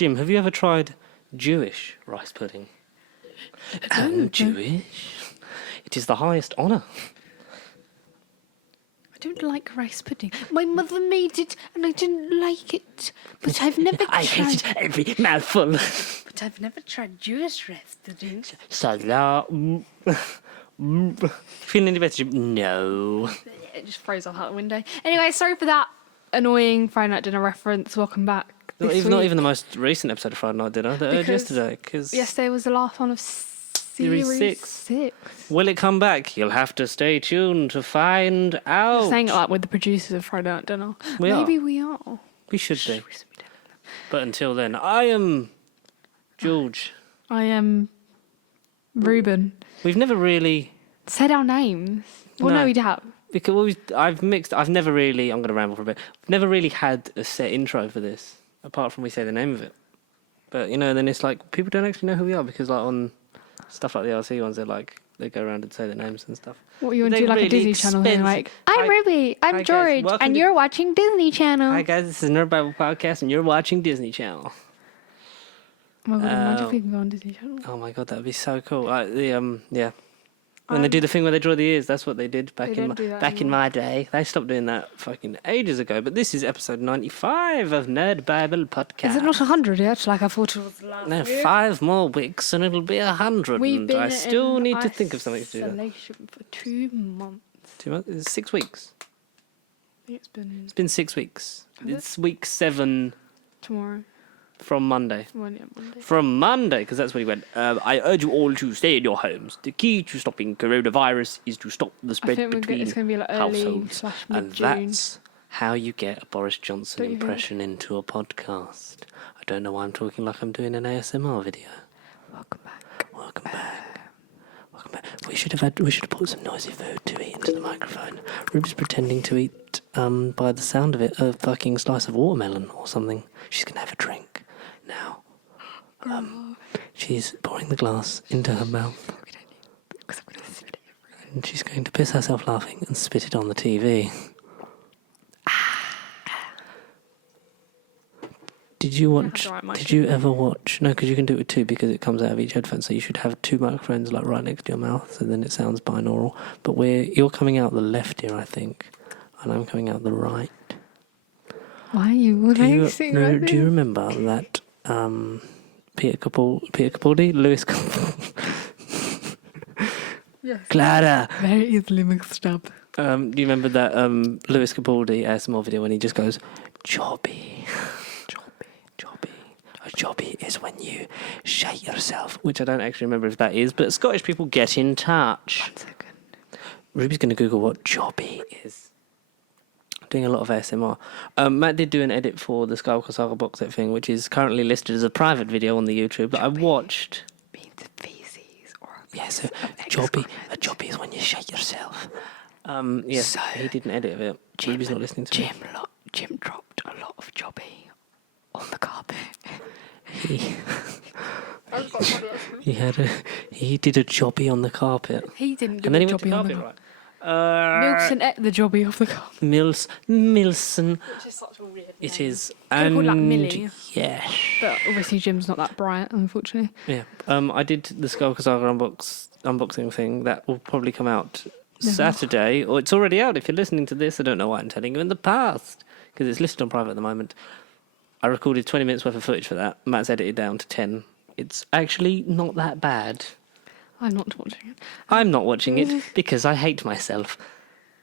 Jim, have you ever tried Jewish rice pudding? I'm Jewish. It is the highest honour. I don't like rice pudding. My mother made it and I didn't like it. But I've never I tried... hated every mouthful. But I've never tried Jewish rice pudding. Salam. Feeling any better, Jim? No. It just froze off out the window. Anyway, sorry for that annoying Friday Night Dinner reference. Welcome back. Not even the most recent episode of Friday Night Dinner. That aired yesterday. Cause yesterday was the last one of Series 6. Will it come back? You'll have to stay tuned to find out. You're saying it like with the producers of Friday Night Dinner. Maybe we are. We should do. But until then, I am George. I am Ruben. We've never really said our names. Well, no we have. Because I've never really, I'm going to ramble for a bit. I've never really had a set intro for this, apart from we say the name of it. But, then it's like, people don't actually know who we are, because like on stuff like the RC ones, they go around and say their names and stuff. What, you want to do like a Disney Channel thing? Like, I'm Ruby, I'm George, and you're watching Disney Channel. Hi guys, this is Nerd Bible Podcast, and you're watching Disney Channel. Oh my god, imagine if we can go on Disney Channel. Oh my god, that would be so cool. Yeah. When they do the thing where they draw the ears, that's what they did back in my day. They stopped doing that fucking ages ago. But this is episode 95 of Nerd Bible Podcast. Is it not 100 yet? Like I thought it was the last week. 5 more weeks and it'll be 100. And I still need to think of something to do that. Isolation for 2 months. 2 months? It's 6 weeks. I think it's been 6 weeks. It's week 7. Tomorrow. From Monday. Monday. From Monday, because that's what he went. I urge you all to stay in your homes. The key to stopping coronavirus is to stop the spread between it's gonna be like households. early/mid-June. And that's how you get a Boris Johnson impression into a podcast. I don't know why I'm talking like I'm doing an ASMR video. Welcome back. We should have put some noisy food to eat into the microphone. Ruby's pretending to eat, by the sound of it, a fucking slice of watermelon or something. She's gonna have a drink now. She's pouring the glass into her mouth. And she's going to piss herself laughing and spit it on the TV. Did you ever watch? No, because you can do it with 2 because it comes out of each headphone. So you should have 2 microphones like right next to your mouth, so then it sounds binaural. But you're coming out the left ear, I think, and I'm coming out the right. Why are you racing like this? Do you remember that Peter Capaldi, Lewis Capaldi? Yes. Clara. Very easily mixed up. Do you remember that Lewis Capaldi ASMR video when he just goes, Jobby. A jobby is when you shake yourself, which I don't actually remember if that is, but Scottish people get in touch. 1 second. Ruby's going to Google what jobby is. Doing a lot of ASMR. Matt did do an edit for the Skywalker Saga box set thing, which is currently listed as a private video on the YouTube that I watched. Means feces or so a jobby is when you shake yourself. Yes, so he did an edit of it. Ruby's not listening to it. Jim dropped a lot of jobby on the carpet. He did a jobby on the carpet. He didn't do and then a he went jobby to on the the carpet, right? Milson ate the jobby off the carpet. Milson. Which is such a weird name. It is. And called like Millie. Yes. But obviously Jim's not that bright, unfortunately. Yeah. I did the Skywalker Saga unboxing thing. That will probably come out Saturday. Or it's already out if you're listening to this. I don't know why I'm telling you in the past, because it's listed on private at the moment. I recorded 20 minutes worth of footage for that. Matt's edited down to 10. It's actually not that bad. I'm not watching it. I'm not watching it because I hate myself.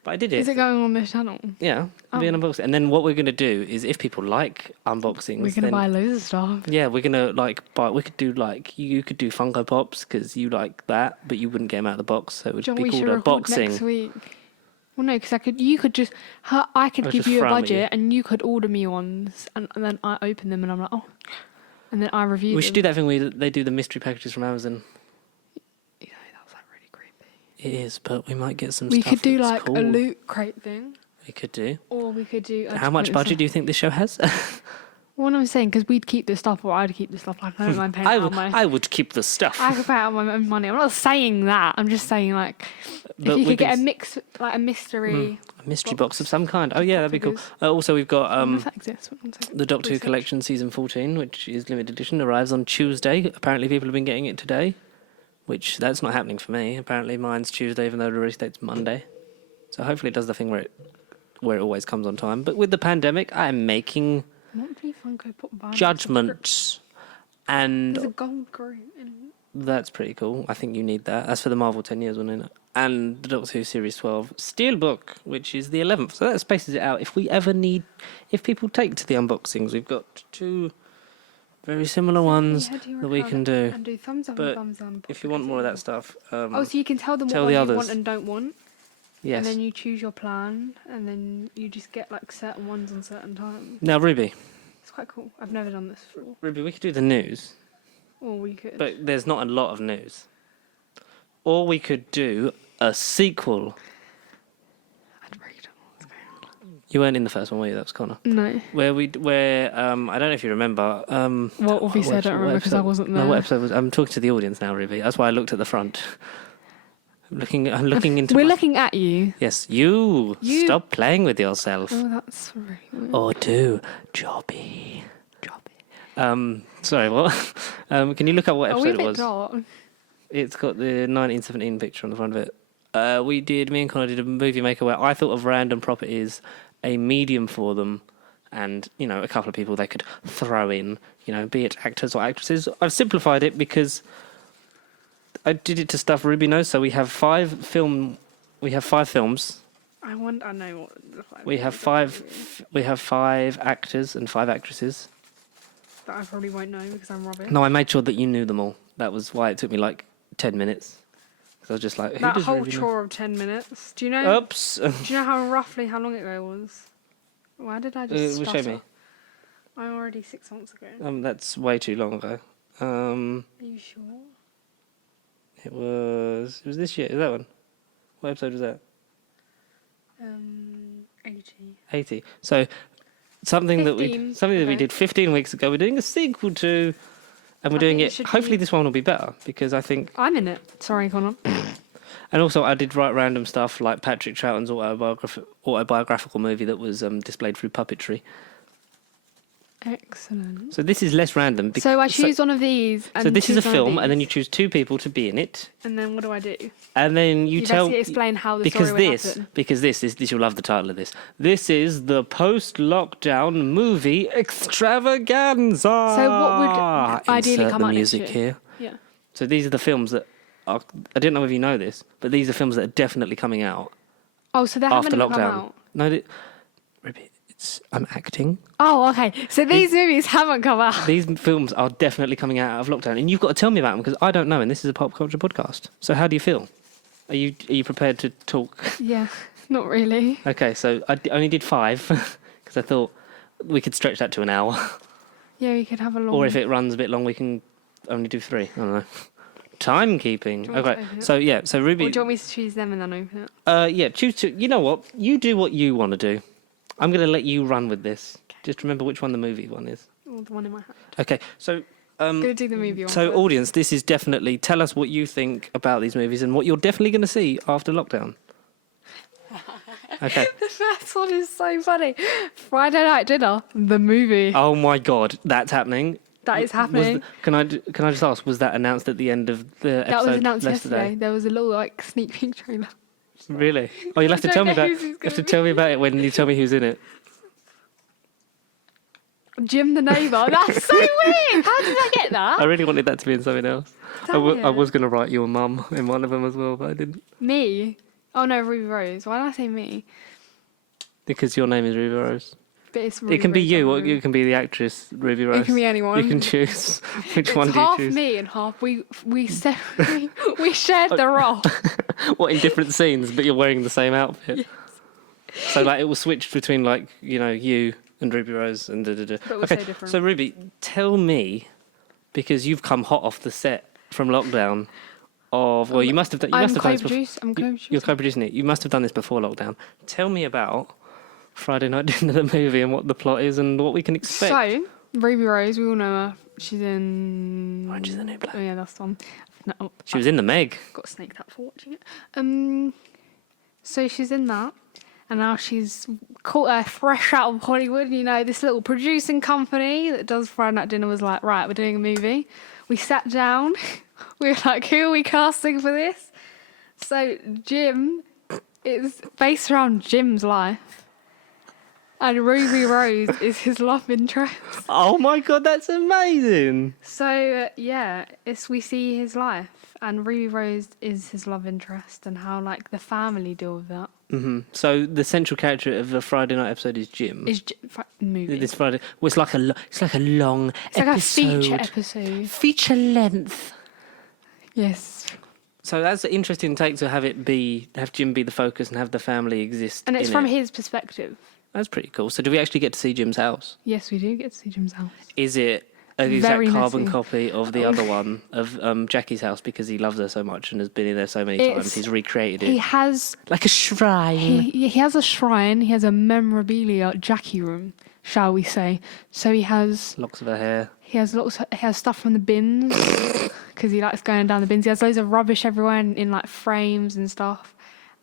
But I did it. Is it going on this channel? Yeah, it'll be an unboxing. And then what we're going to do is, if people like unboxings, we're going to buy loads of stuff. Yeah, we're going to buy. We could do you could do Funko Pops because you like that, but you wouldn't get them out of the box, so it would be called a boxing. Next week. Well, no, because I could give you a budget and you could order me ones, and then I open them and I'm like, oh, and then I review them. We should do that thing where they do the mystery packages from Amazon. Yeah, that's like really creepy. It is, but we might get some stuff. We could do like cool. A loot crate thing. We could do. Or we could do. How much budget do you think this show has? What I'm saying, because we'd keep the stuff, or I'd keep the stuff. Like, I don't mind paying it out of my... I would keep the stuff. I could pay out my own money. I'm not saying that. I'm just saying, like, But if you we could get a can mix, like a mystery... a mystery box of some kind. Oh, yeah, that'd be cool. figures. Also, we've got I don't know if that exists. One second. the Doctor Who Research. Collection Season 14, which is limited edition, arrives on Tuesday. Apparently, people have been getting it today, which that's not happening for me. Apparently, mine's Tuesday, even though the release date's Monday. So hopefully, it does the thing where it always comes on time. But with the pandemic, I'm making Monthly Funko Pop Vinyl judgments, and There's a gold group in that's pretty cool. I think you need that. That's for the Marvel 10 years one, isn't it? And the Doctor Who Series 12 Steelbook, which is the 11th. So that spaces it out. If people take to the unboxings, we've got 2 very similar ones that we can do. And do thumbs up But and thumbs down. If you want more of that stuff, Oh, so you can tell them tell what the ones you others. want and don't want. yes. And then you choose your plan, and then you just get like certain ones on certain times. Now, Ruby, It's quite cool. I've never done this before. we could do the news, Or we could. but there's not a lot of news. Or we could do a sequel. I'd break it up. You weren't in the first one, were you? That was Connor. No. I don't know if you remember. Well, obviously I don't remember because I wasn't there. No, what episode was? I'm talking to the audience now, Ruby. That's why I looked at the front. I'm looking into. We're looking at you. Yes, you. Stop playing with yourself. Oh, that's really weird. Or do Jobby. Sorry, what? Can you look up what Are we a episode it bit was? dark? It's got the 1917 picture on the front of it. Me and Connor did a movie maker where I thought of random properties, a medium for them, and, a couple of people they could throw in, be it actors or actresses. I've simplified it because I did it to stuff Ruby knows. So we have 5 films. I know what the five We have things are. 5 actors and 5 actresses. That I probably won't know because I'm rubbish. No, I made sure that you knew them all. That was why it took me like 10 minutes. Because I was just like, who That does whole Ruby know? chore of 10 minutes. Do you know? Oops. Do you know how long ago it was? Why did I just Show stutter? me. I'm already 6 months ago. That's way too long ago. Are you sure? It was this year. Is that one? What episode was that? 80. 80. So something that we 15, did 15 weeks ago. We're doing a sequel to, and we're I doing think it it. should Hopefully, be- this one will be better because I think. I'm in it. Sorry, Connor. And also, I did write random stuff like Patrick Troughton's autobiographical movie that was displayed through puppetry. Excellent. So this is less random. So I choose one of these. And So this is a choose one of film, and then you these. choose 2 people to be in it, And then what do I do? and then you tell. basically explain how the Because story would this, happen. because this is you'll love the title of this. This is the post-lockdown movie extravaganza. So what would ideally Insert come the out next music year? here. Yeah. So these are the films that are. I don't know if you know this, but these are films that are definitely coming out Oh, so they after haven't even come lockdown. out. No, I'm acting. Oh, okay. So these movies haven't come out. These films are definitely coming out of lockdown, and you've got to tell me about them because I don't know, and this is a pop culture podcast. So how do you feel? Are you prepared to talk? Yeah, not really. Okay, so I only did 5 because I thought we could stretch that to an hour, Yeah, we could have a long. or if it runs a bit long, we can only do 3. I don't know. Timekeeping. Do you want to Okay, open it? so yeah, so Or Ruby. do you want me to choose them and then open it? Yeah, choose to. You know what? You do what you want to do. I'm going to let you run with this. Just remember which one the movie one is. Or the one in my hand. Okay, so. I'm gonna do the movie one. So, first. audience, this is definitely. Tell us what you think about these movies and what you're definitely going to see after lockdown. Okay. The first one is so funny. Friday night dinner, the movie. Oh my God, that's happening. That is happening. Can I just ask? Was that announced at the end of the episode? That was announced yesterday? yesterday. There was a little like sneak peek trailer. Really? Oh, you'll have to I tell me don't know about. who's You he's have to gonna tell me about it when you tell me who's in it. Jim the neighbour. That's so weird. How did I get I that? really wanted that to be in something else. I Damn. was going to write your mum in one of them as well, but I didn't Me? Oh no, Ruby Rose. Why did I say me? because your name is Ruby Rose. But it's Ruby It can be Rose, you, not or Ruby. you can be the actress Ruby Rose. It can be anyone. You can choose which It's one do you half choose. me and half we we shared the role. What, in different scenes, but you're wearing the same outfit. So like it will switch between like you and Ruby Rose and But we're Okay, so different. so Ruby, tell me, because you've come hot off the set from lockdown. Well, you must have done. You I'm must have done this before. co-produce. I'm co-producer. You're co-producing it. You must have done this before lockdown. Tell me about Friday Night Dinner, the movie, and what the plot is and what we can expect. So Ruby Rose, we all know her. She's in... Orange is the New Black. Oh, yeah, that's the one. No, She was in the Meg. got snaked up for watching it. So she's in that. And now she's caught fresh out of Hollywood. You know, this little producing company that does Friday Night Dinner was like, right, we're doing a movie. We sat down. We were like, who are we casting for this? So Jim is based around Jim's life. And Ruby Rose is his love interest. Oh my god, that's amazing. So, we see his life. And Ruby Rose is his love interest and how, like, the family deal with that. Mm-hmm. So the central character of the Friday night episode is Jim. Movie. This Friday, well, it's like a long It's episode. like a feature episode. Feature length. Yes. So that's an interesting take to have Jim be the focus and have the family exist. And it's from his perspective. That's pretty cool. So do we actually get to see Jim's house? Yes, we do get to see Jim's house. Is it an exact Very carbon messy. copy of the other one of Jackie's house because he loves her so much and has been in there so many times? He's recreated it. He has like a shrine. he has a shrine. He has a memorabilia Jackie room, shall we say? So he has Locks of her hair. He has stuff from the bins because he likes going down the bins. He has loads of rubbish everywhere in like frames and stuff.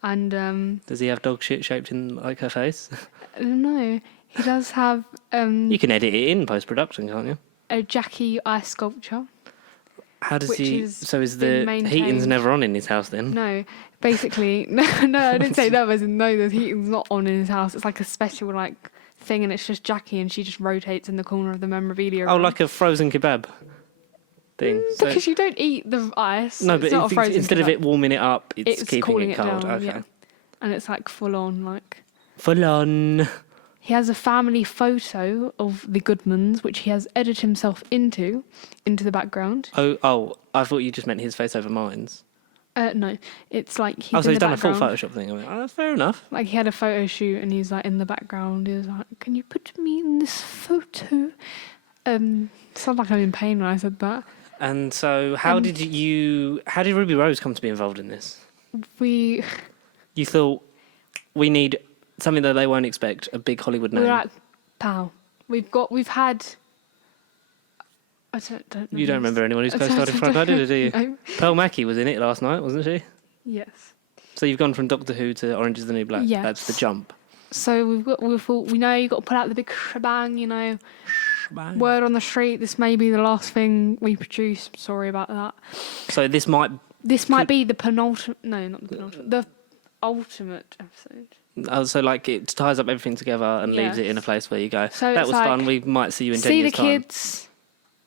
And does he have dog shit shaped in like her face? I don't know. He does have you can edit it in post production, can't you? a Jackie ice sculpture. How does Which he? is So is been the maintained. heating's never on in his house then? No, basically, no, I didn't say that. As in, no, the heating's not on in his house. It's like a special like thing, and it's just Jackie, and she just rotates in the corner of the memorabilia. Oh, room. like a frozen kebab thing. Because you don't eat the ice. No, it's but not a frozen instead of kebab. it warming it up, it's keeping cooling it cold. down, Okay. yeah. And it's like full on, like. Full on. He has a family photo of the Goodmans, which he has edited himself into the background. Oh! I thought you just meant his face over mine's. No, it's like he's So in he's the done a full background. Photoshop thing. I went, oh, that's fair enough. Like he had a photo shoot and he's like in the background. He was like, "Can you put me in this photo?" Sounded like I'm in pain when I said that. And so, how did Ruby Rose come to be involved in this? You thought we need something that they won't expect, a big Hollywood name. we're like, pal. We've had. I don't know. You don't remember anyone who's I co-starred in Friday Night Dinner, do you? No. Pearl Mackie was in it last night, wasn't she? Yes. So you've gone from Doctor Who to Orange is the New Black. Yes. That's the jump. So we thought we know you got to pull out the big shebang, you know. Word on the street, this may be the last thing we produce. Sorry about that. So this might be the penultimate. No, not the penultimate. The ultimate episode. so like it ties up everything together and leaves it in a place where you go. So that it's was like, fun. We might see you in 10 see years' the time. kids.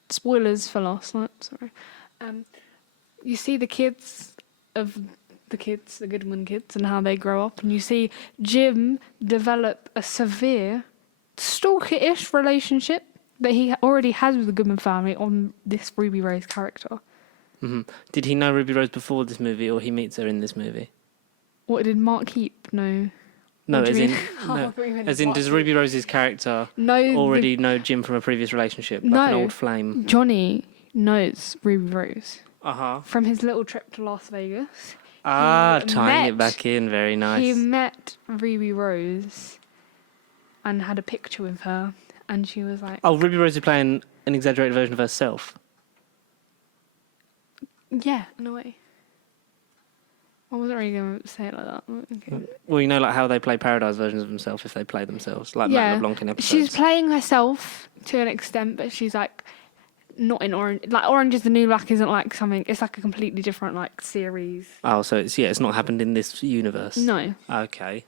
Spoilers for last night. Sorry. You see the kids, the Goodman kids, and how they grow up, and you see Jim develop a severe stalker-ish relationship that he already has with the Goodman family on this Ruby Rose character. Mm-hmm. Did he know Ruby Rose before this movie, or he meets her in this movie? What did Mark keep? No. No, What do as you in, mean? no, I thought you meant as in, Mark does Heap. Ruby Rose's character No, already know Jim from a previous relationship, like an No. old flame? Johnny knows Ruby Rose From his little trip to Las Vegas. tying it met- back in, very nice. He met Ruby Rose and had a picture with her, and she was like, Oh, Ruby Rose is playing an exaggerated version of herself. "Yeah, in a way." I wasn't really going to say it like that. Okay. Well, you know, like how they play parodised versions of themselves if they play themselves, like Yeah. Matt LeBlanc in episodes. She's playing herself to an extent, but she's like not in Orange. Like Orange is the New Black isn't like something. It's like a completely different like series. Oh, so it's not happened in this universe. No. Okay.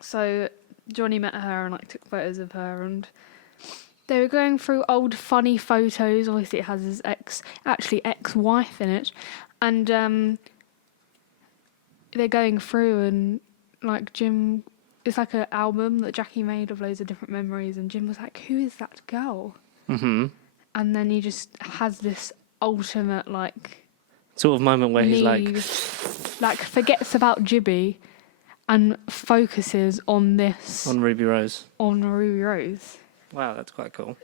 So Johnny met her and like took photos of her, and they were going through old funny photos. Obviously, it has his ex-wife in it, and they're going through and like Jim. It's like an album that Jackie made of loads of different memories, and Jim was like, "Who is that girl?" Mm-hmm. And then he just has this ultimate like Sort of moment where he's like, need, like forgets about Jibby and focuses on this on Ruby Rose. on Ruby Rose. Wow, that's quite cool.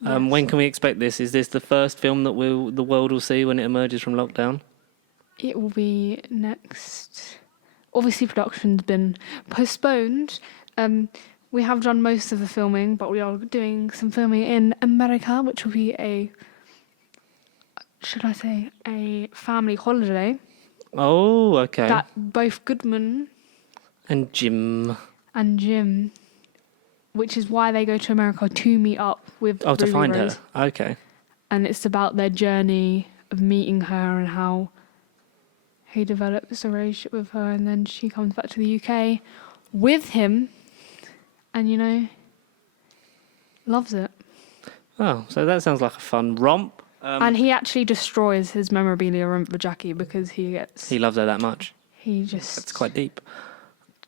Yes. When can we expect this? Is this the first film that the world will see when it emerges from lockdown? It will be next. Obviously, production's been postponed. We have done most of the filming, but we are doing some filming in America, which will be a family holiday Oh, okay. that both Goodman And Jim. and Jim, which is why they go to America to meet up with Oh, to Ruby find Rose. her. Okay. And it's about their journey of meeting her and how he develops a relationship with her, and then she comes back to the UK with him, and loves it. Oh, so that sounds like a fun romp. And he actually destroys his memorabilia room for Jackie because he He loves her that much. just That's quite deep.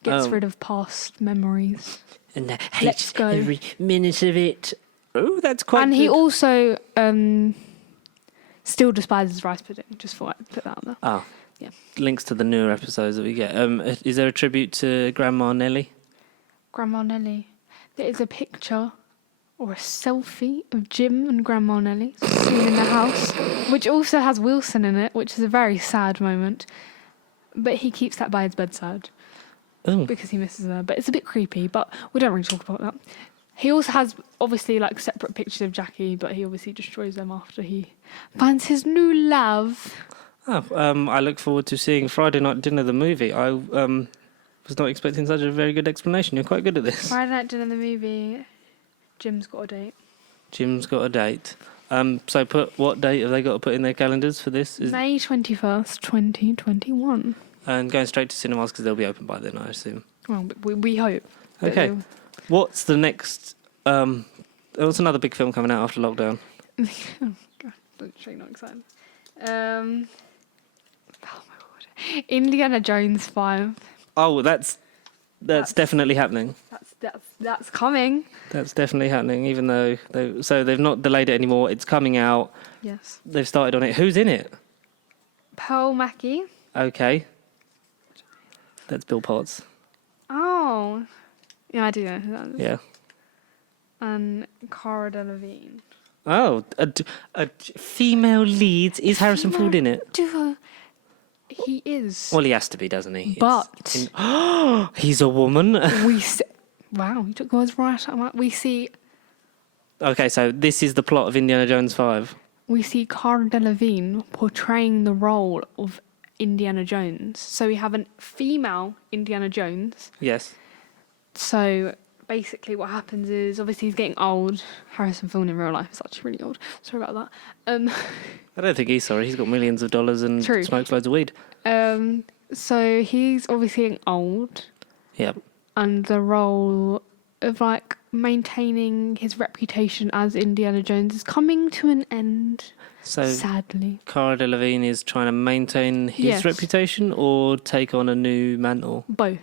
gets rid of past memories. And Let's go. every minute of it. Oh, that's quite And good. he also still despises rice pudding. Just thought I'd put that on there. Oh. Yeah. Links to the newer episodes that we get. Is there a tribute to Grandma Nellie? Grandma Nellie. There is a picture or a selfie of Jim and Grandma Nellie seen in the house, which also has Wilson in it, which is a very sad moment. But he keeps that by his bedside Oh. because he misses her. But it's a bit creepy, but we don't really talk about that. He also has, obviously, like separate pictures of Jackie, but he obviously destroys them after he finds his new love. Oh, I look forward to seeing Friday Night Dinner, the movie. I was not expecting such a very good explanation. You're quite good at this. Friday Night Dinner, the movie. Jim's got a date. Jim's got a date. So what date have they got to put in their calendars for this? May 21st, 2021. And going straight to cinemas because they'll be open by then, I assume. Well, we hope. that Okay. they'll- What's the next? What's another big film coming out after lockdown? Oh, God. I'm sure you're not excited. Oh, my word. Indiana Jones 5. Oh, that's definitely happening. That's coming. That's definitely happening. Even though they've not delayed it anymore. It's coming out. Yes. They've started on it. Who's in it? Pearl Mackie. Okay. That's Bill Potts. Oh. Yeah, I do know who that is. Yeah. And Cara Delevingne. Oh, a female lead. Is Harrison Ford in it? He is. Well, he has to be, doesn't he? But He's a woman. wow, you took words right out of my. We see Okay, so this is the plot of Indiana Jones 5. Cara Delevingne portraying the role of Indiana Jones. So we have a female Indiana Jones. Yes. So basically what happens is, obviously he's getting old. Harrison Ford in real life is actually really old. Sorry about that. I don't think he's sorry. He's got millions of dollars and True. smokes loads of weed. So he's obviously getting old. Yep. And the role of like maintaining his reputation as Indiana Jones is coming to an end. So Sadly. Cara Delevingne is trying to maintain his Yes. reputation or take on a new mantle? Both.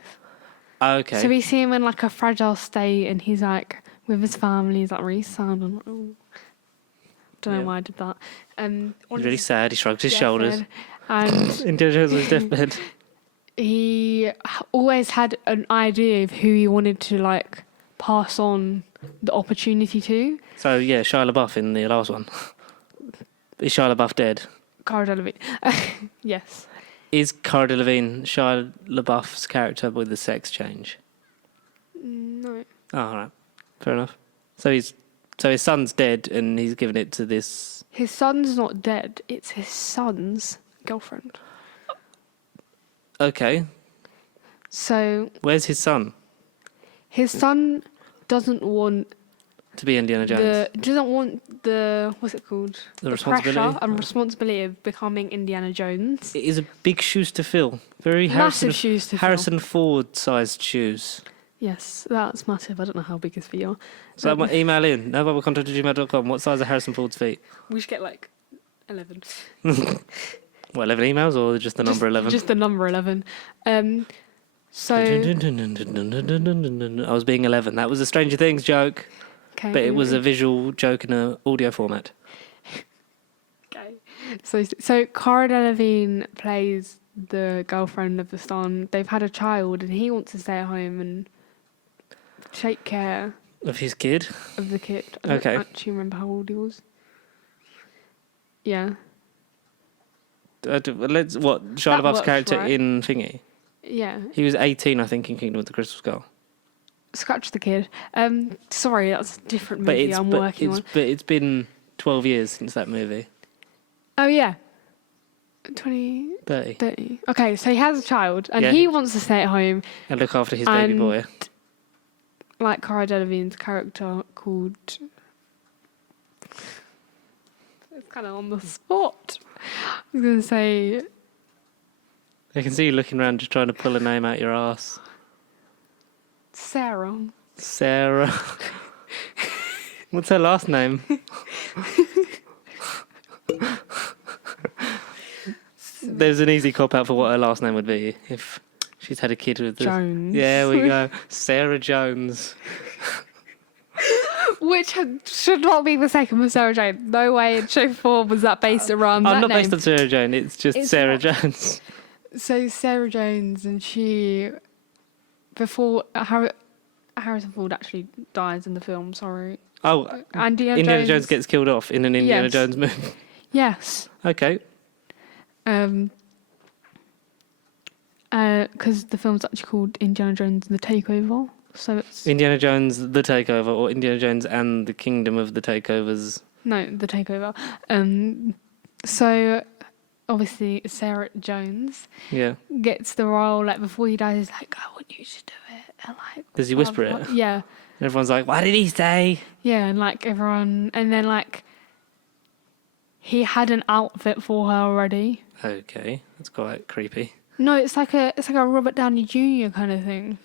Okay. So we see him in like a fragile state, and he's like with his family. He's like really sad. And oh, don't know Yeah. why I did that. He's really sad. He shrugs his shoulders. And Indiana Jones on his deathbed. he always had an idea of who he wanted to like pass on the opportunity to. So yeah, Shia LaBeouf in the last one. Is Shia LaBeouf dead? Cara Delevingne. Yes. Is Cara Delevingne Shia LaBeouf's character with the sex change? No. Oh, all right. Fair enough. So his son's dead and he's given it to this. His son's not dead. It's his son's girlfriend. Okay. So Where's his son? his son doesn't want To be Indiana Jones. what's it called? The responsibility? pressure and responsibility of becoming Indiana Jones. It is a big shoes to fill. Very Massive shoes to fill. Harrison Ford-sized shoes. Yes, that's massive. I don't know how big his feet are. So email in, nobible@gmail.com. What size are Harrison Ford's feet? We should get like 11. What, 11 emails or just the number 11? Just the number 11. So, I was being 11. That was a Stranger Things joke, okay. but it was a visual joke in an audio format. Okay. So Cara Delevingne plays the girlfriend of the son. They've had a child, and he wants to stay at home and take care Of his kid? of the kid. I Okay. don't actually remember how old he was. Yeah. Shia That LaBeouf's works, character right? in Thingy? Yeah. He was 18, I think, in Kingdom of the Crystal Skull. Scratch the kid. Sorry, that's a different movie I'm working on. But it's been 12 years since that movie. Oh, yeah. 30. Okay, so he has a child, and he wants to stay at home. And look after his baby boy. Like Cara Delevingne's character called... It's kind of on the spot. I was going to say... I can see you looking around just trying to pull a name out your ass. Sarah. What's her last name? There's an easy cop out for what her last name would be if she's had a kid with Jones. Yeah, we go. Sarah Jones. Which should not be mistaken for Sarah Jane. No way in shape or form was that based around that not name. based on Sarah Jane, it's just Sarah Jones. So Sarah Jones, and she... Before... Harrison Ford actually dies in the film, sorry. Oh, Indiana Jones gets killed off in an Indiana Jones movie. Yes. Okay. Because the film's actually called Indiana Jones and the Takeover. So it's... Indiana Jones, The Takeover, or Indiana Jones and the Kingdom of the Takeovers. No, The Takeover. So, obviously, Sarah Jones gets the role, like, before he dies, he's like, I want you to do it. And, like, does he whisper it? Yeah. And everyone's like, what did he say? Yeah, and, like, everyone... And then, like, he had an outfit for her already. Okay, that's quite creepy. No, it's like a Robert Downey Jr. kind of thing.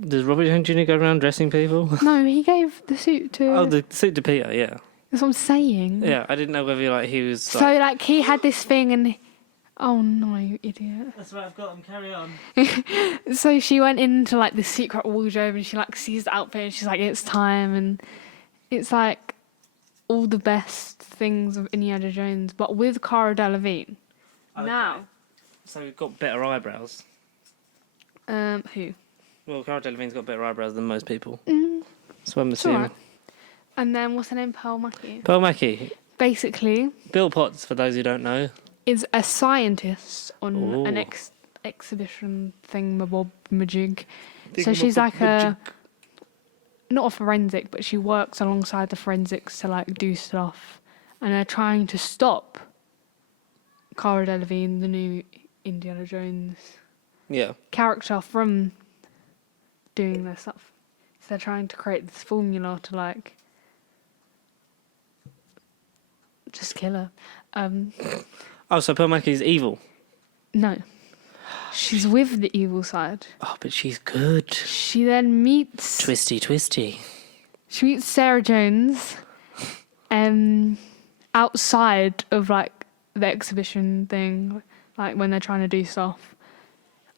Does Robert Downey Jr. go around dressing people? No, he gave the suit to... Oh, the suit to Peter, yeah. That's what I'm saying. Yeah, I didn't know whether he was... So, like, he had this thing and... Oh, no, you idiot. That's what I've got him, carry on. So she went into, like, the secret wardrobe and she, like, sees the outfit and she's like, it's time. And it's, like, all the best things of Indiana Jones, but with Cara Delevingne. Okay. Now... So we've got better eyebrows. Who? Well, Cara Delevingne's got better eyebrows than most people. So I'm It's assuming. alright. And then what's her name? Pearl Mackie. Pearl Mackie. Basically, Bill Potts, for those who don't know, is a scientist on an exhibition thing-mabob-majig. So she's like not a forensic, but she works alongside the forensics to, like, do stuff. And they're trying to stop Cara Delevingne, the new Indiana Jones character, from doing their stuff. So they're trying to create this formula to, like, just kill her. Oh, so Pearl Mackie's evil? No. She's with the evil side. Oh, but she's good. She then meets... Twisty. She meets Sarah Jones outside of, like, the exhibition thing, like, when they're trying to do stuff,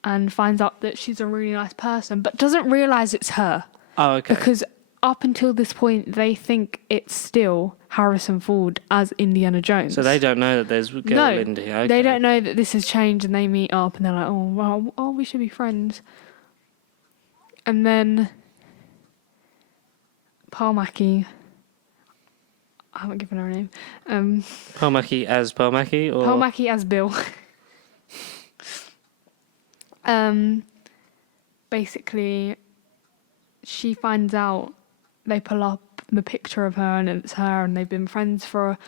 and finds out that she's a really nice person, but doesn't realise it's her. Oh, okay. Because up until this point, they think it's still Harrison Ford as Indiana Jones. So they don't know that there's girl Indy. Okay. They don't know that this has changed, and they meet up, and they're like, oh, well, we should be friends. And then Pearl Mackie... I haven't given her a name. Pearl Mackie as Pearl Mackie? Or... Pearl Mackie as Bill. Basically, she finds out, they pull up the picture of her and it's her, and they've been friends for a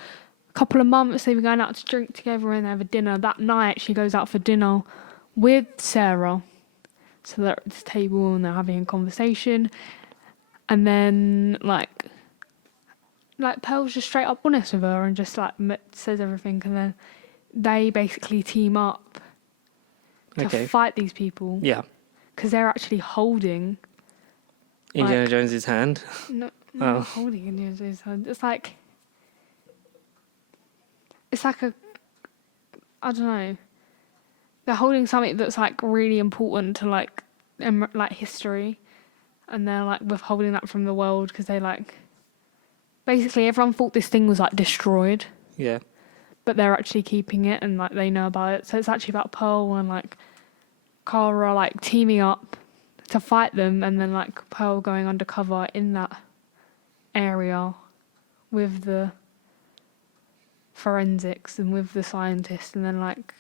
couple of months. They've been going out to drink together and they have a dinner. That night, she goes out for dinner with Sarah. So they're at this table and they're having a conversation. And then, like Pearl's just straight up honest with her and just, like, says everything, and then they basically team up to fight these people. Yeah. Because they're actually holding Indiana Jones's hand. No, not holding Indiana Jones's hand. It's like a, I don't know. They're holding something that's, like, really important to, like history, and they're, like, withholding that from the world because they, like... Basically, everyone thought this thing was, like, destroyed. Yeah. But they're actually keeping it, and, like, they know about it. So it's actually about Pearl and, like, Cara, like, teaming up to fight them, and then, like, Pearl going undercover in that area with the forensics and with the scientists, and then, like,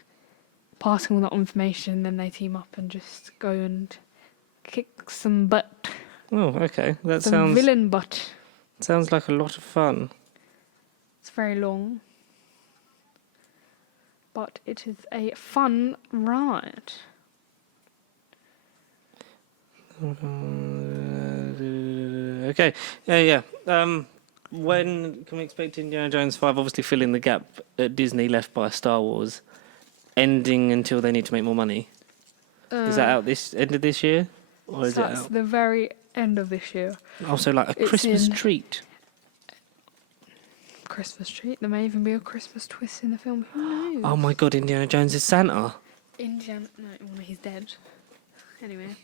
passing all that information. Then they team up and just go and kick some butt. Oh, okay. That The sounds villain butt. sounds like a lot of fun. It's very long. But it is a fun ride. Okay. Yeah. When can we expect Indiana Jones 5? Obviously filling the gap that Disney left by Star Wars, ending until they need to make more money. Is that out this end of this year? Or is So it that's out? the very end of this year. Also, like a It's Christmas in- treat. Christmas treat. There may even be a Christmas twist in the film. Who knows? Oh my god, Indiana Jones is Santa. Indiana. No, well, he's dead. Anyway.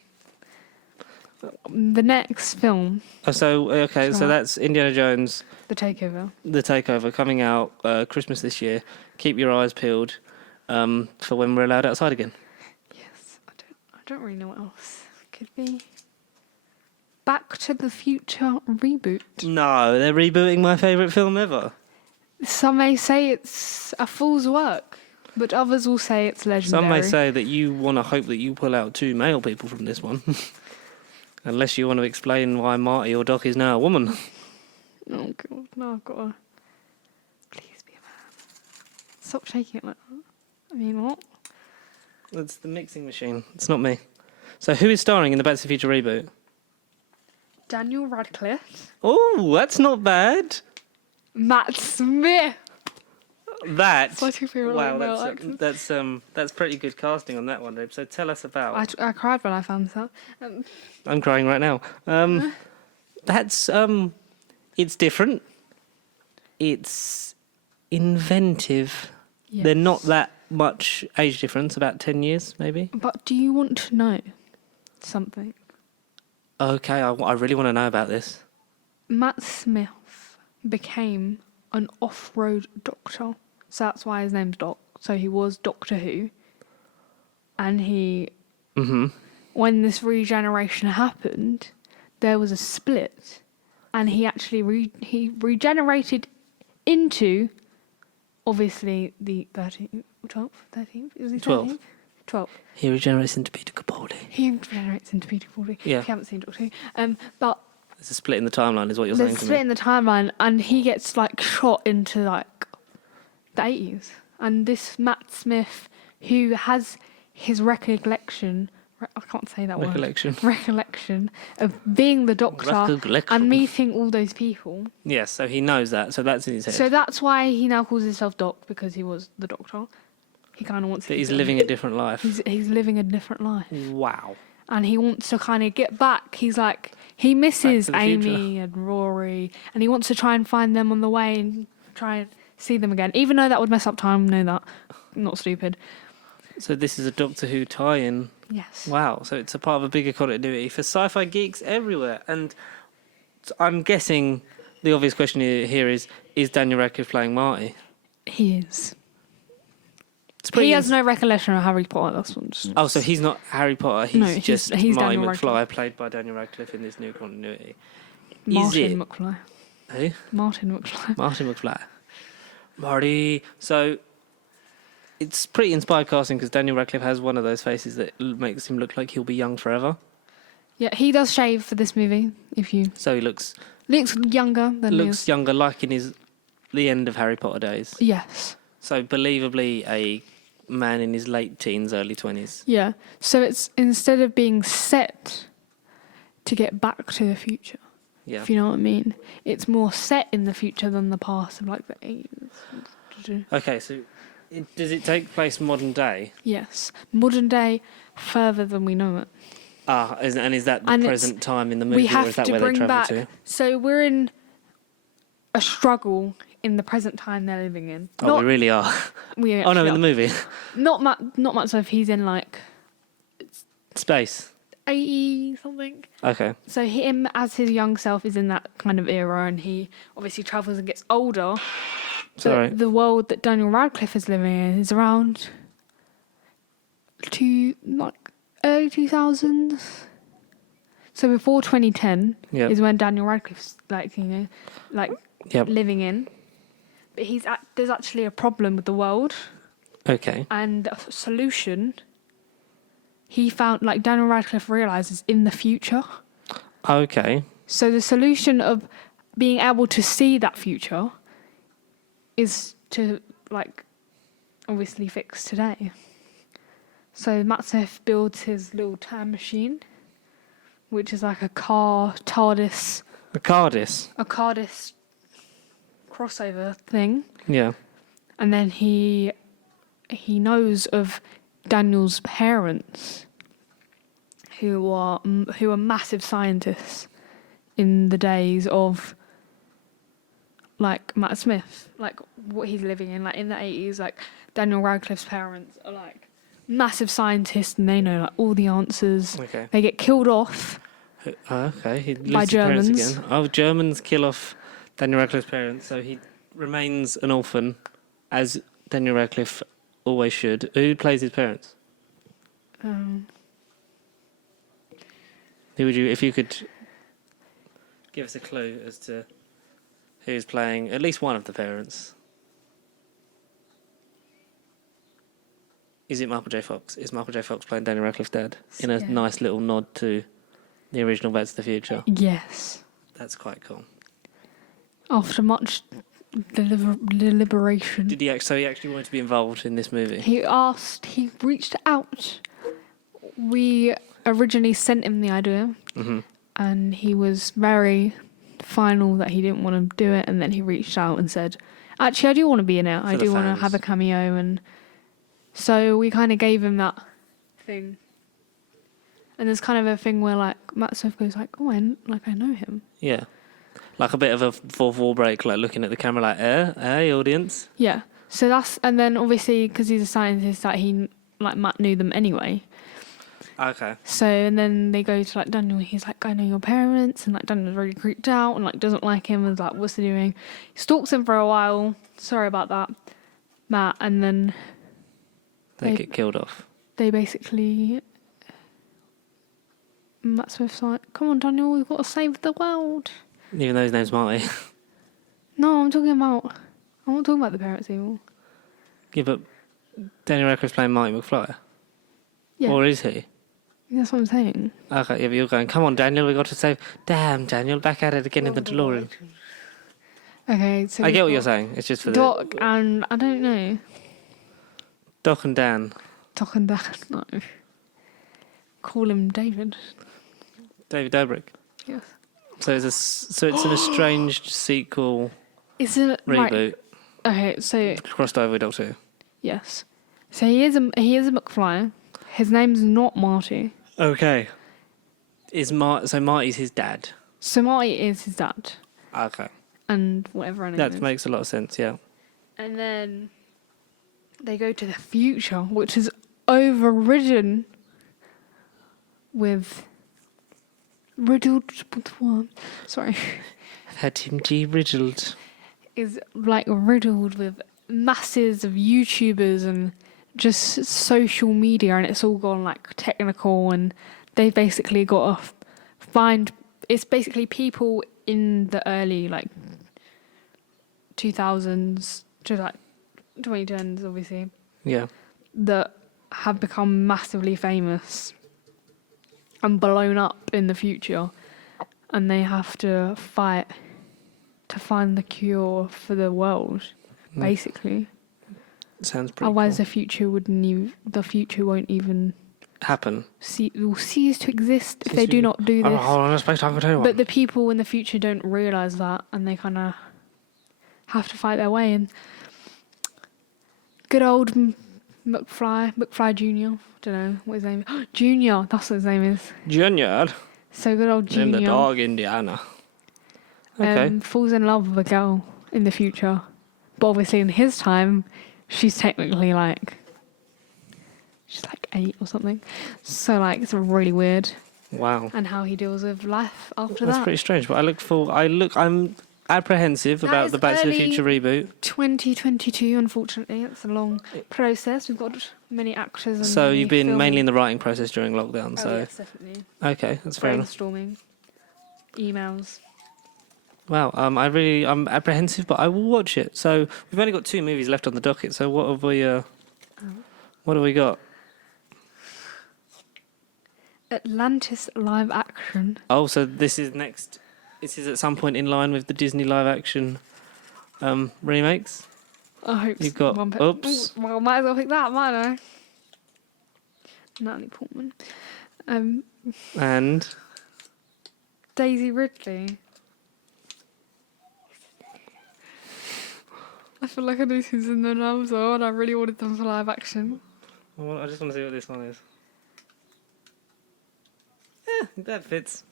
The next film, So Right. that's Indiana Jones, The Takeover. The Takeover, coming out Christmas this year. Keep your eyes peeled for when we're allowed outside again. Yes, I don't really know what else could be. Back to the Future reboot. No, they're rebooting my favourite film ever. Some may say it's a fool's work, but others will say it's legendary. Some may say that you want to hope that you pull out 2 male people from this one. Unless you want to explain why Marty or Doc is now a woman. Oh god, no, I've got to. Please be a man. Stop shaking it like that. I mean, what? It's the mixing machine. It's not me. So who is starring in the Back to the Future reboot? Daniel Radcliffe. Oh, that's not bad. Matt Smith. That. My two favourite Wow, male actors. that's pretty good casting on that one, Dave. So tell us about. I cried when I found this out. I'm crying right now. That's it's different. It's inventive. Yes. They're not that much age difference, about 10 years maybe. But do you want to know something? Okay, I really want to know about this. Matt Smith became an off-road doctor. So that's why his name's Doc. So he was Doctor Who. And he... Mm-hmm. When this regeneration happened, there was a split. And he actually he regenerated into, obviously, the 13th... 12th? 13th? Is he 12th. 12th. He regenerates into Peter Capaldi. He regenerates into Peter Capaldi. Yeah. If you haven't seen Doctor Who. But There's a split in the timeline, is what you're saying there's a to split me. in the timeline, and he gets like shot into like the 80s. And this Matt Smith, who has his recollection, I can't say that Recollection. word. Recollection of being the Doctor Recollection. and meeting all those people. Yes, so he knows that, so that's in his head. So that's why he now calls himself Doc, because he was the Doctor. He kind of wants But to. he's living a different life. He's living a different life. Wow. And he wants to kind of get back. He's like, he misses Back to the Amy future. and Rory, and he wants to try and find them on the way and try and see them again. Even though that would mess up time, know that. Not stupid. So this is a Doctor Who tie-in. Yes. Wow, so it's a part of a bigger continuity for sci-fi geeks everywhere. And I'm guessing the obvious question here is Daniel Radcliffe playing Marty? He is. It's pretty He has no recollection of Harry Potter. That's one. Oh, so he's not Harry Potter. He's No, he's- just he's Marty Daniel McFly, Radcliffe. played by Daniel Radcliffe in this new continuity. Martin it- McFly. Who? Martin McFly. Marty McFly. Marty. So it's pretty inspired casting because Daniel Radcliffe has one of those faces that makes him look like he'll be young forever. Yeah, he does shave for this movie. If you So he looks younger than he looks is. younger, like in the end of Harry Potter days. Yes. So believably a man in his late teens, early 20s. Yeah. So it's instead of being set to get back to the future, Yeah. if you know what I mean, it's more set in the future than the past of like the 80s. Okay, so does it take place modern day? Yes. Modern day, further than we know it. Is that the And present time in the movie, We or have is that to where they bring travel back. to? So we're in a struggle in the present time they're living in. Oh, we really are. We Oh no, actually in the movie. Not much so if he's in like Space. 80 something. Okay. So him as his young self is in that kind of era, and he obviously travels and gets older. Sorry. But the world that Daniel Radcliffe is living in is around early 2000s. So before 2010 Yep. is when Daniel Radcliffe's Yep. living in. But there's actually a problem with the world, Okay. and a solution he found, like Daniel Radcliffe realizes in the future. Okay. So the solution of being able to see that future is to, like, obviously fix today. So Matt Smith builds his little time machine, which is like a TARDIS The Cardis. crossover thing. Yeah. And then he knows of Daniel's parents, who are massive scientists in the days of, like, Matt Smith, like what he's living in, like in the 80s. Like Daniel Radcliffe's parents are like massive scientists, and they know like all the answers. Okay. They get killed off. Okay. He By loses his parents Germans. again. Oh, Germans kill off Daniel Radcliffe's parents, so he remains an orphan, as Daniel Radcliffe always should. Who plays his parents? Who would you, if you could give us a clue as to who's playing at least one of the parents? Is it Michael J. Fox? Is Michael J. Fox playing Daniel Radcliffe's dad in a Yeah. nice little nod to the original Back to the Future? Yes. That's quite cool. After much deliberation, Did he? So he actually wanted to be involved in this movie. he reached out. We originally sent him the idea, Mm-hmm. and he was very final that he didn't want to do it, and then he reached out and said, actually, I do want to be in it. I For the do want to fans. have a cameo. And so we kind of gave him that thing. And there's kind of a thing where, like, Matt Smith goes like, oh, I know him. Yeah, like a bit of a fourth wall break, like looking at the camera, like, hey, audience. Yeah. So that's, and then obviously because he's a scientist, that he, like, Matt knew them anyway. Okay. So, and then they go to, like, Daniel, and he's like, I know your parents, and, like, Daniel's really creeped out and, like, doesn't like him, and is like, what's he doing? He stalks him for a while. Sorry about that, Matt. And then They get killed off. they basically, Matt Smith's like, come on, Daniel, we've got to save the world. Even though his name's Marty. No, I'm not talking about the parents anymore. Yeah, but Daniel Radcliffe's playing Marty McFly. Yeah, Or is he? that's what I'm saying. Okay, yeah, but you're going, come on, Daniel, we got to save... Damn, Daniel, back at it again in the DeLorean. Okay, so I get what we've you're got saying. It's just for Doc and, I don't know, Doc and Dan. Doc and Dad, no. Call him David. David Dobrik. Yes. So it's an estranged sequel Is it reboot right? Okay, so crossed over with Doctor Who. yes, so he is a McFly. His name's not Marty. Okay. So Marty's his dad. So Marty is his dad, Okay. and whatever her name That is. makes a lot of sense, yeah. And then they go to the future, which is overridden with riddled with what? Sorry. Had him riddled. Is like riddled with masses of YouTubers and just social media, and it's all gone like technical, and they basically got to find, it's basically people in the early like 2000s to like 2010s obviously, Yeah. that have become massively famous and blown up in the future, and they have to fight to find the cure for the world, basically. Sounds pretty Otherwise, cool. the future won't even Happen. will cease to exist if they do not do this. Hold on, space time for But the people in the future don't realise that, and they kind of have to fight their way. And good old McFly Junior. Don't know what his name is. Junior, that's what his name is. Junior. So good old And Junior. the dog Indiana. Okay. Falls in love with a girl in the future, but obviously in his time, she's technically like, she's like 8 or something. So like it's really weird, Wow. and how he deals with life after That's that. pretty strange, but I'm apprehensive That about is the Back to the early- Future reboot. 2022, unfortunately, it's a long process. We've got many actors. And So many you've been film- mainly in the writing process during lockdown, Oh, so yes, definitely. okay, that's fair enough. Brainstorming, emails. Wow, I'm apprehensive, but I will watch it. So we've only got 2 movies left on the docket. So what have we got? Atlantis live action. Oh, so this is next. This is at some point in line with the Disney live action remakes. I hope You've got one Oops. Well, might as well pick that, might I? Natalie Portman. And Daisy Ridley. I feel like I know who's in there now, so and I really wanted them for live action. well, I just want to see what this one is. That fits.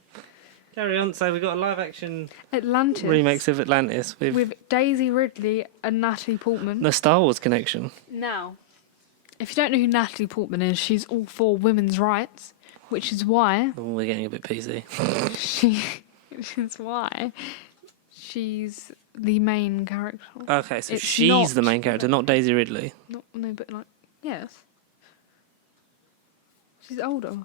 Carry on. So we've got a live action Atlantis. remakes of Atlantis with Daisy Ridley and Natalie Portman. the Star Wars connection. Now, if you don't know who Natalie Portman is, she's all for women's rights, which is why Oh, we're getting a bit PC. which is why she's the main character. Okay, so It's she's not- the main character, not Daisy Ridley. No, but like yes, she's older.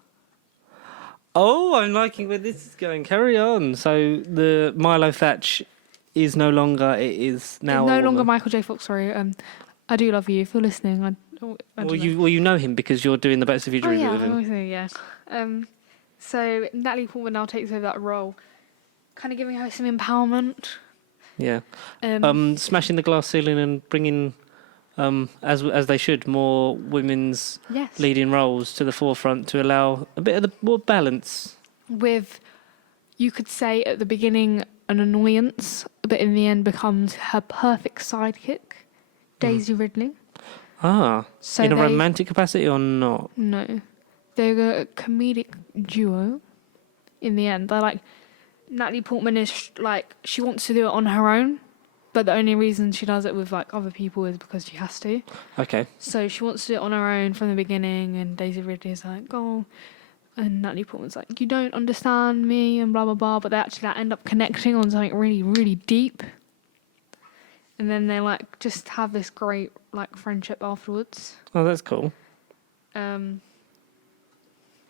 Oh, I'm liking where this is going. Carry on. So the Milo Thatch is no longer. It is now. No a longer woman. Michael J. Fox. Sorry, I do love you. If you're listening, I don't know. You know him because you're doing the Best of You Oh review yeah, with him. obviously, yeah. So Natalie Portman now takes over that role, kind of giving her some empowerment. Yeah. Um, Smashing the glass ceiling and bringing, as they should, more women's yes. leading roles to the forefront to allow a bit of the more balance. With, you could say at the beginning, an annoyance, but in the end becomes her perfect sidekick, Daisy Ridley. Ah, So in a they- romantic capacity or not? No. They're a comedic duo in the end. They're like, Natalie Portman is like, she wants to do it on her own, but the only reason she does it with like other people is because she has to. Okay. So she wants to do it on her own from the beginning, and Daisy Ridley is like, oh, and Natalie Portman's like, you don't understand me, and blah, blah, blah, but they actually like, end up connecting on something really, really deep. And then they like just have this great like friendship afterwards. Oh, that's cool. Um,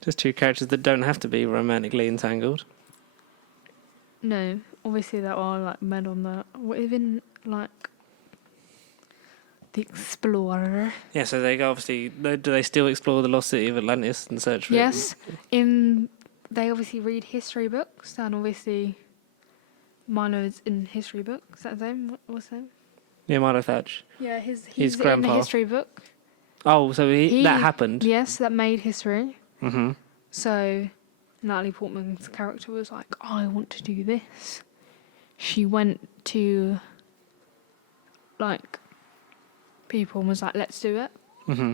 Just two characters that don't have to be romantically entangled. no, obviously there are like men on the, even like the Explorer. Yeah, so they go obviously. Do they still explore the lost city of Atlantis and search for it? Yes, they obviously read history books, and obviously Mino's in history books. Is that his name? What's his name? Yeah, Milo Thatch. Yeah, he's His in grandpa. a history book. Oh, so that happened. Yes, that made history. Mm-hmm. So Natalie Portman's character was like, oh, I want to do this. She went to like people and was like, let's do it. Mm-hmm.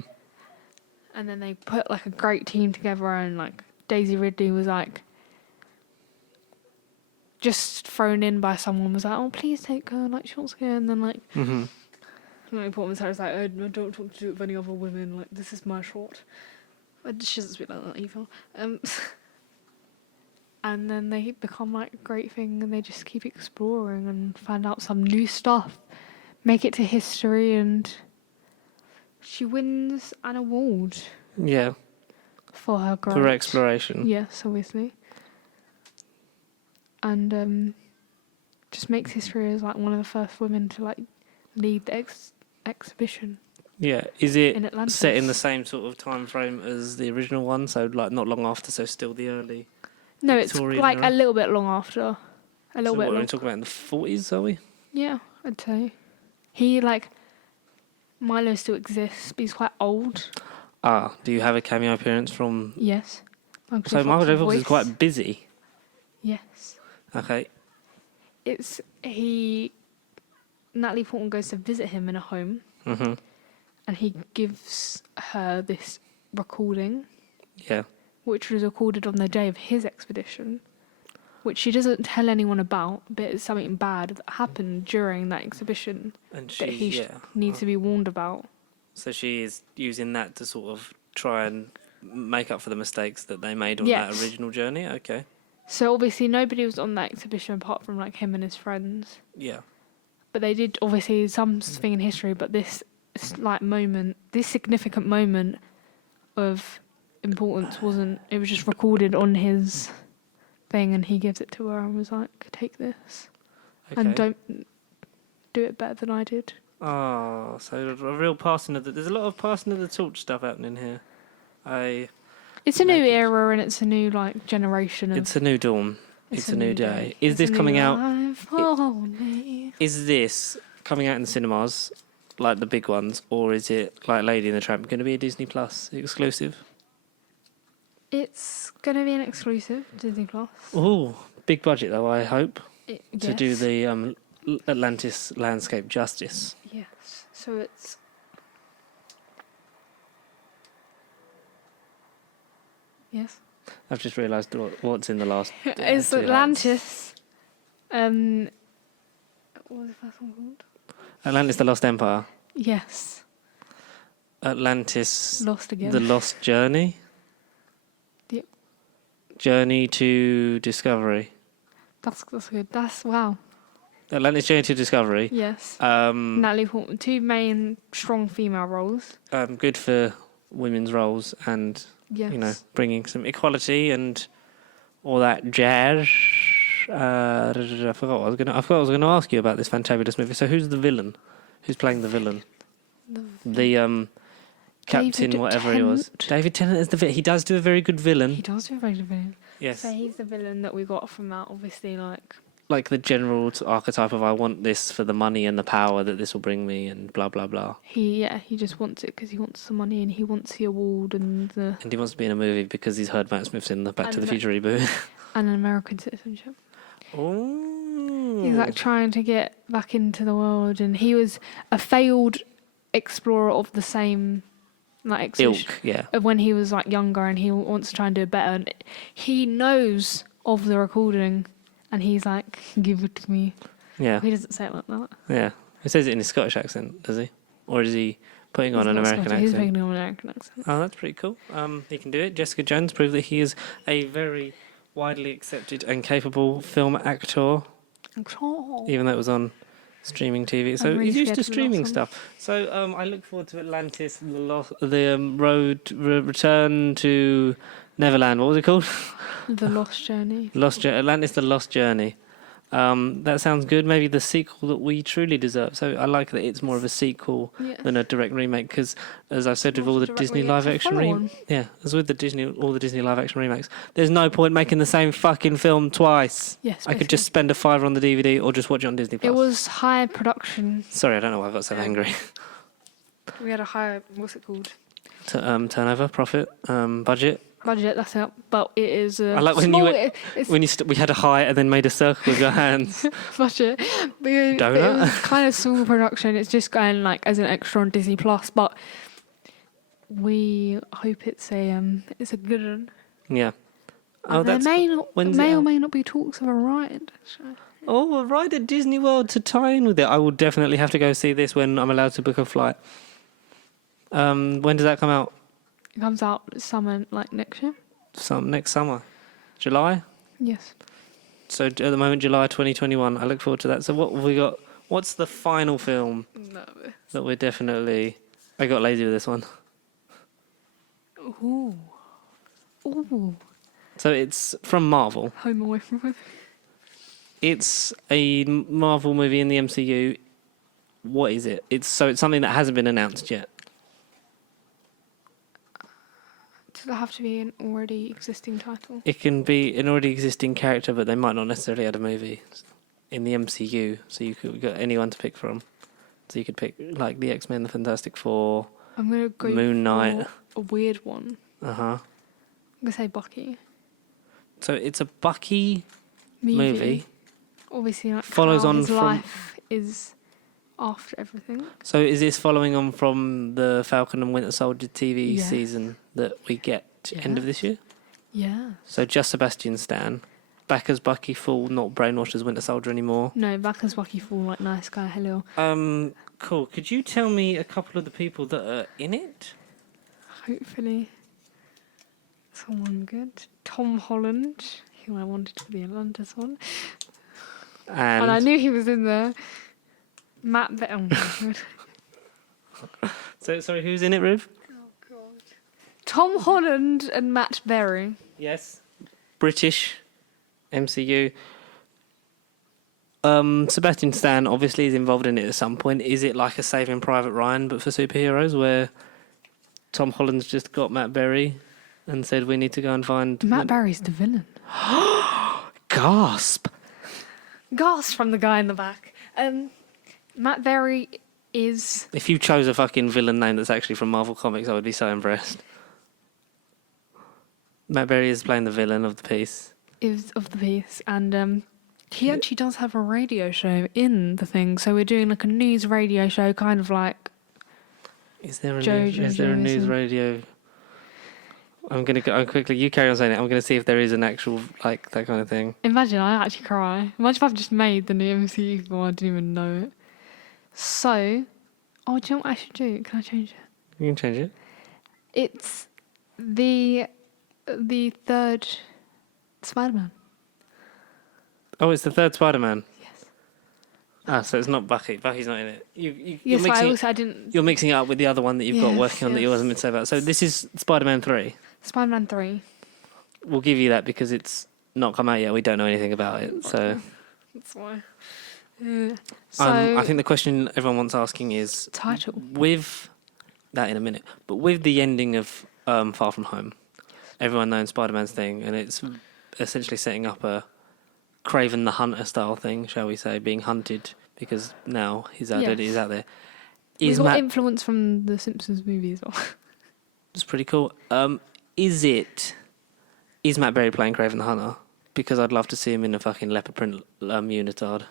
And then they put like a great team together, and like Daisy Ridley was like just thrown in by someone, was like, oh, please take her, like she wants to go. And then like Mm-hmm. Natalie Portman's was like, I don't want to do it with any other women, like this is my short. But she doesn't speak like that either. And then they become like a great thing, and they just keep exploring and find out some new stuff, make it to history, and she wins an award Yeah, for her great. for exploration. Yes, obviously. And just makes history as like one of the first women to like lead the exhibition. Yeah, is In it Atlantis. set in the same sort of time frame as the original one? So like not long after, so still the early. No, it's Victorian like era? a little bit long after. A little So bit what, long. we're talking about in the 40s, are we? Yeah, I'd say. He like Milo still exists, but he's quite old. Ah, do you have a cameo appearance from? Yes. So Michael J. Fox is voice. quite busy. Yes. Okay. It's Natalie Portman goes to visit him in a home, Mhm. and he gives her this recording, Yeah. which was recorded on the day of his expedition, which she doesn't tell anyone about, but it's something bad that happened during that exhibition And that he she, needs to be warned about. So she is using that to sort of try and make up for the mistakes that they made on Yes. that original journey. Okay. So obviously nobody was on that exhibition apart from like him and his friends. Yeah. But they did obviously something in history, but this like moment, this significant moment of importance wasn't, it was just recorded on his thing, and he gives it to her and was like, take this. Okay. And don't do it better than I did. Oh, so a real passing of the. There's a lot of passing of the torch stuff happening here. It's a new naked. era and it's a new like generation of. It's a new dawn. It's a new day. Is this coming out? Is this coming out in the cinemas, like the big ones, or is it like Lady and the Tramp going to be a Disney Plus exclusive? It's going to be an exclusive Disney Plus. Oh, big budget though, I hope, to do Yes. the Atlantis landscape justice. Yes. So it's. Yes. I've just realised what's in the last. It's two Atlantis. What was the first one called? Atlantis: The Lost Empire. Yes. Atlantis: Lost again. The Lost Journey. Yep. Journey to Discovery. That's good. That's wow. Atlantis: Journey to Discovery. Yes. Um, Natalie Portman, two main strong female roles. Good for women's roles and Yes. bringing some equality and all that jazz. I forgot what I was going to ask you about this fantabulous movie. So who's the villain? Who's playing the villain? The Captain, David whatever he was. Tennant. David Tennant is the villain. He does do a very good villain. He does do a very good villain. Yes. So he's the villain that we got from that, obviously, Like the general archetype of I want this for the money and the power that this will bring me and blah, blah, blah. he just wants it because he wants the money and he wants the award and And he wants to be in a movie because he's heard Matt Smith's in the Back to the And Future reboot. an American citizenship. Oh. He's like trying to get back into the world, and he was a failed explorer of the same Ilk, yeah. of when he was like younger, and he wants to try and do it better. And he knows of the recording, and he's like, "Give it to me." Yeah. He doesn't say it like that. Yeah. He says it in his Scottish accent, does he? Or is he putting on He's an not American Scottish, He's accent? making an American accent. Oh, that's pretty cool. He can do it. Jessica Jones proved that he is a very widely accepted and capable film actor, even thoh it was on streaming TV. So really he's used scared to of the streaming last stuff. So I look forward to Atlantis, return to Neverland. What was it called? The Lost Journey. Atlantis: The Lost Journey. That sounds good. Maybe the sequel that we truly deserve. So I like that it's more of a sequel Yes. than a direct remake. Because as I've said with Not all a the direct Disney remake, live it's a action follow-on. as with all the Disney live action remakes, there's no point making the same fucking film twice. Yes, I could just spend a $5 on the DVD or just watch it on Disney Plus. It was high production. Sorry, I don't know why I got so angry. We had a high, what's it called? Turnover, profit, budget. Budget, that's it. But it is a I like when small, you went, it's when we had a high and then made a circle with your hands. budget. But it Donut? was kind of small production. It's just going like as an extra on Disney Plus, but we hope it's a good one. Yeah. And there when's it may or out? may not be talks of a ride. So. Oh, a ride at Disney World to tie in with it. I will definitely have to go see this when I'm allowed to book a flight. When does that come out? It comes out summer like next year. Next summer. July? Yes. So at the moment, July 2021. I look forward to that. So what have we got? What's the final film that we're definitely... I got lazy with this one. Ooh. Ooh. So it's from Marvel. Home away from home. It's a Marvel movie in the MCU. What is it? It's something that hasn't been announced yet. Does it have to be an already existing title? It can be an already existing character, but they might not necessarily add a movie in the MCU. So you could got anyone to pick from. So you could pick like the X-Men, the Fantastic Four, I'm gonna go Moon Knight. for a weird one. Uh huh. I'm gonna say Bucky. So it's a Bucky movie. Obviously, like Follows how on his from- life is after everything. So is this following on from the Falcon and Winter Soldier TV Yes. season that we get end of this year? Yeah. So just Sebastian Stan. Back as Bucky, full, not brainwashed as Winter Soldier anymore. No, back as Bucky full, like nice guy. Hello. Cool. Could you tell me a couple of the people that are in it? Hopefully, someone good. Tom Holland, who I wanted to be Atlantis one, and I knew he was in there. Matt Bell. So sorry, who's in it, Ruth? Tom Holland and Matt Berry. Yes. British MCU. Sebastian Stan obviously is involved in it at some point. Is it like a Saving Private Ryan but for superheroes where Tom Holland's just got Matt Berry and said we need to go and find Matt Berry's the villain. Gasp! Gasp from the guy in the back. Matt Berry is... If you chose a fucking villain name that's actually from Marvel Comics, I would be so impressed. Matt Berry is playing the villain of the piece. Is of the piece, and he actually does have a radio show in the thing. So we're doing like a news radio show, kind of like... Is there a Jojo news radio? I'm gonna go quickly. You carry on saying it. I'm gonna see if there is an actual like that kind of thing. Imagine I actually cry. Imagine if I've just made the new MCU film. I didn't even know it. So, do you know what I should do? Can I change it? You can change it. It's the third Spider-Man. Oh, it's the third Spider-Man. Yes. Ah, so it's not Bucky. Bucky's not in it. You're Yes, mixing I didn't. You're mixing it up with the other one that you've got Yes, working on that you yes. wasn't meant to say about. So this is Spider-Man 3. Spider-Man 3. We'll give you that because it's not come out yet. We don't know anything about it. So That's why. So, I think the question everyone wants asking is title. with that in a minute, but with the ending of Far From Home, everyone knows Spider-Man's thing, and it's essentially setting up a Craven the Hunter style thing, shall we say, being hunted because now his identity is out there. We got influence from the Simpsons movie as well. It's pretty cool. Is Matt Berry playing Craven the Hunter? Because I'd love to see him in a fucking leopard print unitard.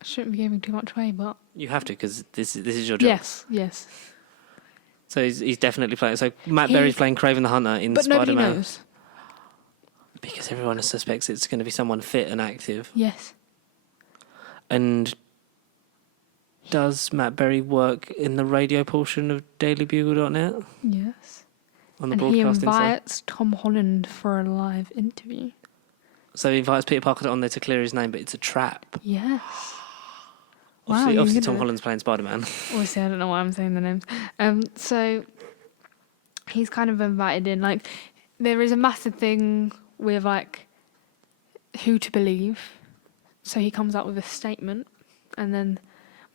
I shouldn't be giving too much away, but You have to because this is your job. yes. So he's definitely playing. So Matt Berry's playing Craven the Hunter in But Spider-Man. nobody knows. Because everyone suspects it's going to be someone fit and active. Yes. And does Matt Berry work in the radio portion of dailybugle.net? Yes. On the And he broadcasting side? invites Tom Holland for a live interview. So he invites Peter Parker on there to clear his name, but it's a trap. Yes. Obviously you Tom know. Holland's playing Spider-Man. Obviously, I don't know why I'm saying the names. So he's kind of invited in. Like, there is a massive thing with like who to believe. So he comes up with a statement, and then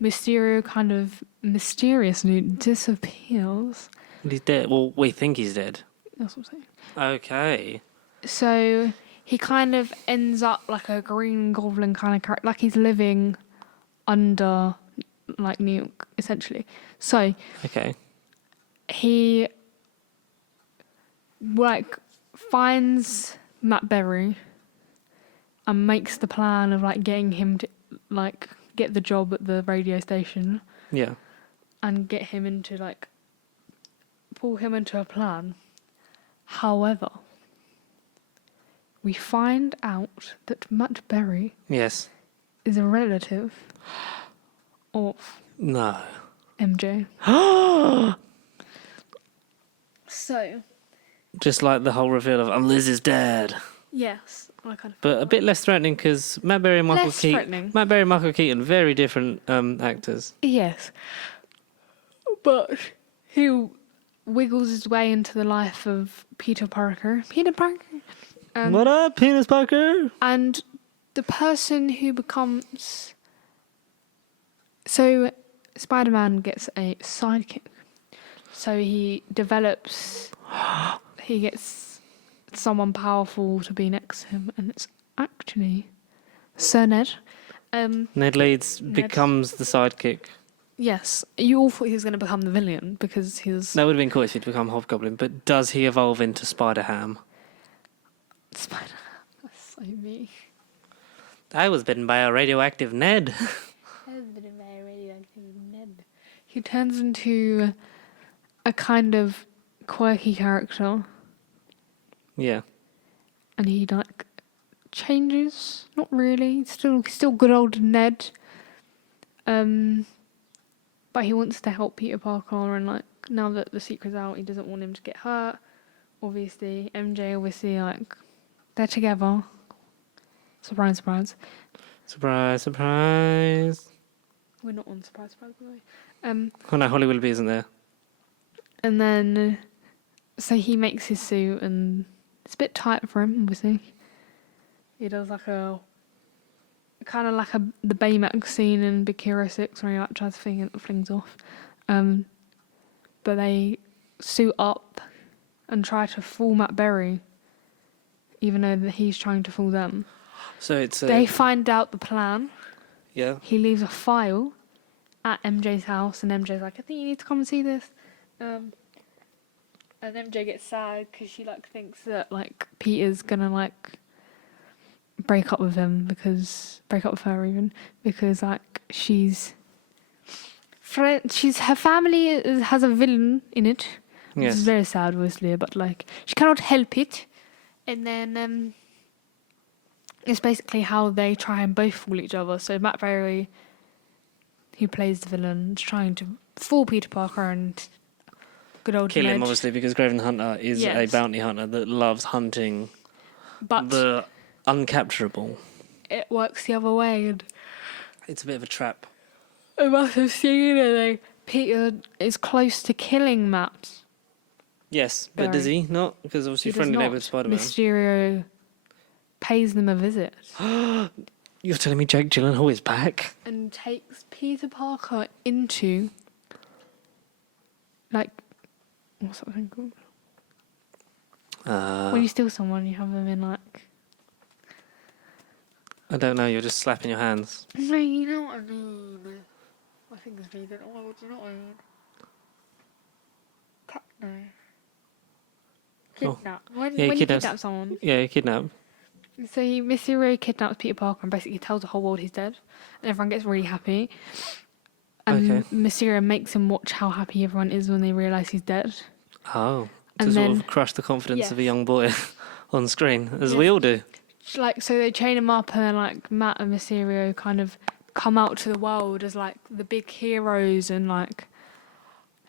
Mysterio kind of mysteriously disappears. He's dead. Well, we think he's dead. That's what I'm saying. Okay. So he kind of ends up like a Green Goblin kind of character, like he's living under like New York, essentially. So Okay. he like finds Matt Berry and makes the plan of like getting him to like get the job at the radio station Yeah. and get him into like pull him into a plan. However, we find out that Matt Berry Yes. is a relative of No. MJ. So, Just like the whole reveal of I'm Liz's dad. yes, I kind of. But a bit less threatening because Matt Berry and Michael Less Keaton. threatening. Matt Berry and Michael Keaton, very different actors. Yes, but he wiggles his way into the life of Peter Parker. What up, Penis Parker? And the person who becomes... So, Spider-Man gets a sidekick. So he develops... he gets someone powerful to be next to him. And it's actually Sir Ned. Ned Leeds becomes the sidekick. Yes. You all thought he was going to become the villain because he's... That would have been cool if he'd become Hobgoblin, but does he evolve into Spider-Ham? Spider-Man. That's so me. I was bitten by a radioactive Ned. He turns into a kind of quirky character, Yeah. and he like changes. Not really. Still good old Ned. But he wants to help Peter Parker, and like now that the secret's out, he doesn't want him to get hurt. Obviously, MJ like they're together. Surprise, surprise. Surprise, surprise. We're not on surprise, by the way. Oh no, Holly Willoughby isn't there. And then, so he makes his suit, and it's a bit tight for him, obviously. He does like a, kind of like the Baymax scene in Big Hero 6 where he like tries to fling things off. But they suit up and try to fool Matt Berry, even though that he's trying to fool them. So it's They find out the plan. yeah. He leaves a file at MJ's house, and MJ's like, I think you need to come and see this. And MJ gets sad because she like thinks that like Peter's gonna like break up with her even because like her family has a villain in it, which Yes. is very sad, obviously, but like she cannot help it. And then it's basically how they try and both fool each other. So Matt Berry, who plays the villain, is trying to fool Peter Parker and good old Kill Ned. him, obviously, because Graven Hunter is a Yes. bounty hunter that loves hunting But the uncapturable. it works the other way. And It's a bit of a trap. a massive scene, and like, Peter is close to killing Matt. Yes, but Very. does he not? Because obviously, He does friendly not. neighbourhood Spider-Man. Mysterio pays them a visit You're telling me Jake Gyllenhaal is back? and takes Peter Parker into, like, what's that thing called? When you steal someone, you have them in, like... I don't know, you're just slapping your hands. No, you know what I mean. I think it's vegan. Oh, do you know what I mean? No. Kidnap. When Yeah, he you kidnaps- kidnap someone. Yeah, kidnap. So Mysterio kidnaps Peter Parker and basically tells the whole world he's dead. And everyone gets really happy. And Okay. Mysterio makes him watch how happy everyone is when they realise he's dead. Oh, And to sort then- of crush the confidence of a Yes. young boy on screen, as Yes. we all do. Like, so they chain him up and then, like, Matt and Mysterio kind of come out to the world as, like, the big heroes and, like,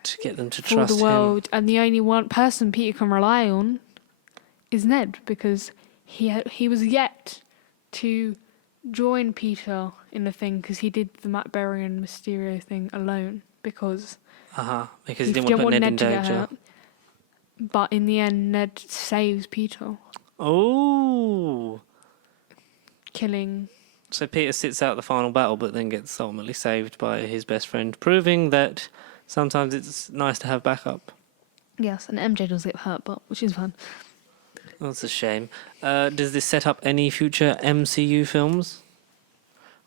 To get them to for trust the world. And the only one person Peter can rely on is Ned, because he was yet to join Peter in the thing, because he did the Matt Berry and Mysterio thing alone, because him. Because he didn't want to put Ned in to get danger. hurt. But in the end, Ned saves Peter, Oh. killing. So Peter sits out the final battle, but then gets ultimately saved by his best friend, proving that sometimes it's nice to have backup. Yes, and MJ does get hurt, but which is fun. That's a shame. Does this set up any future MCU films?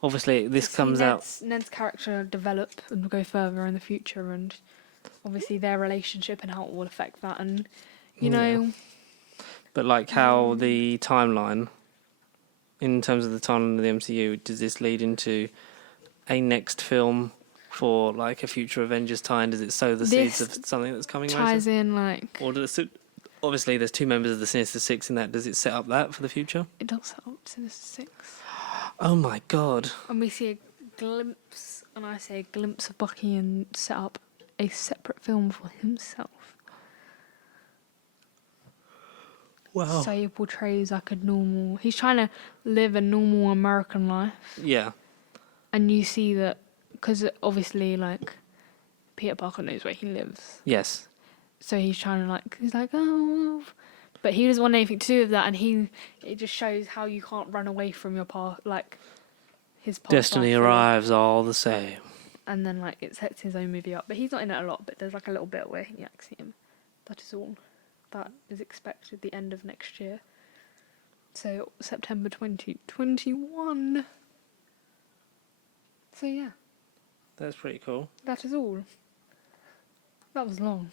Obviously, this comes out. Ned's character develop and go further in the future, and obviously their relationship and how it will affect that, and you know. But like how the timeline, in terms of the timeline of the MCU, does this lead into a next film for like a future Avengers tie-in? Does it sow the seeds This of something that's coming ties later? in like Or does it, obviously there's two members of the Sinister Six in that. Does it set up that for the future? it does help Sinister Six, Oh my god. and we see a glimpse, and I say a glimpse of Bucky, and set up a separate film for himself. Wow. So he portrays like a normal. He's trying to live a normal American life, Yeah. and you see that because obviously like Peter Parker knows where he lives, Yes. so he's trying to he's like, oh, but he doesn't want anything to do with that, and it just shows how you can't run away from your past, like his past. Destiny life, arrives all the same. and then like it sets his own movie up, but he's not in it a lot. But there's like a little bit where he acts him. That is all. That is expected the end of next year. So September 2021. So yeah, That's pretty cool. that is all. That was long.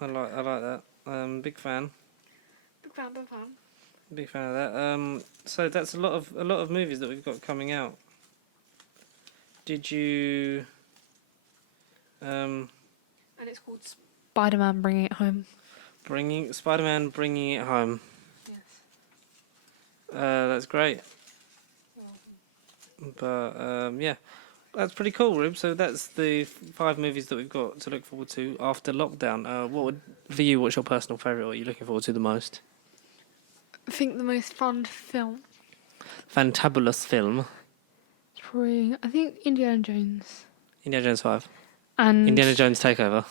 I like that. Big fan. Big fan, big fan. Big fan of that. So that's a lot of movies that we've got coming out. Did you? And it's called Spider-Man Bringing It Home. Spider-Man bringing it home. Yes. That's great. But yeah, that's pretty cool, Rube. So that's the 5 movies that we've got to look forward to after lockdown. What's your personal favourite? What are you looking forward to the most? I think the most fun film. Fantabulous film. Is probably, I think Indiana Jones. Indiana Jones 5. And Indiana Jones Takeover.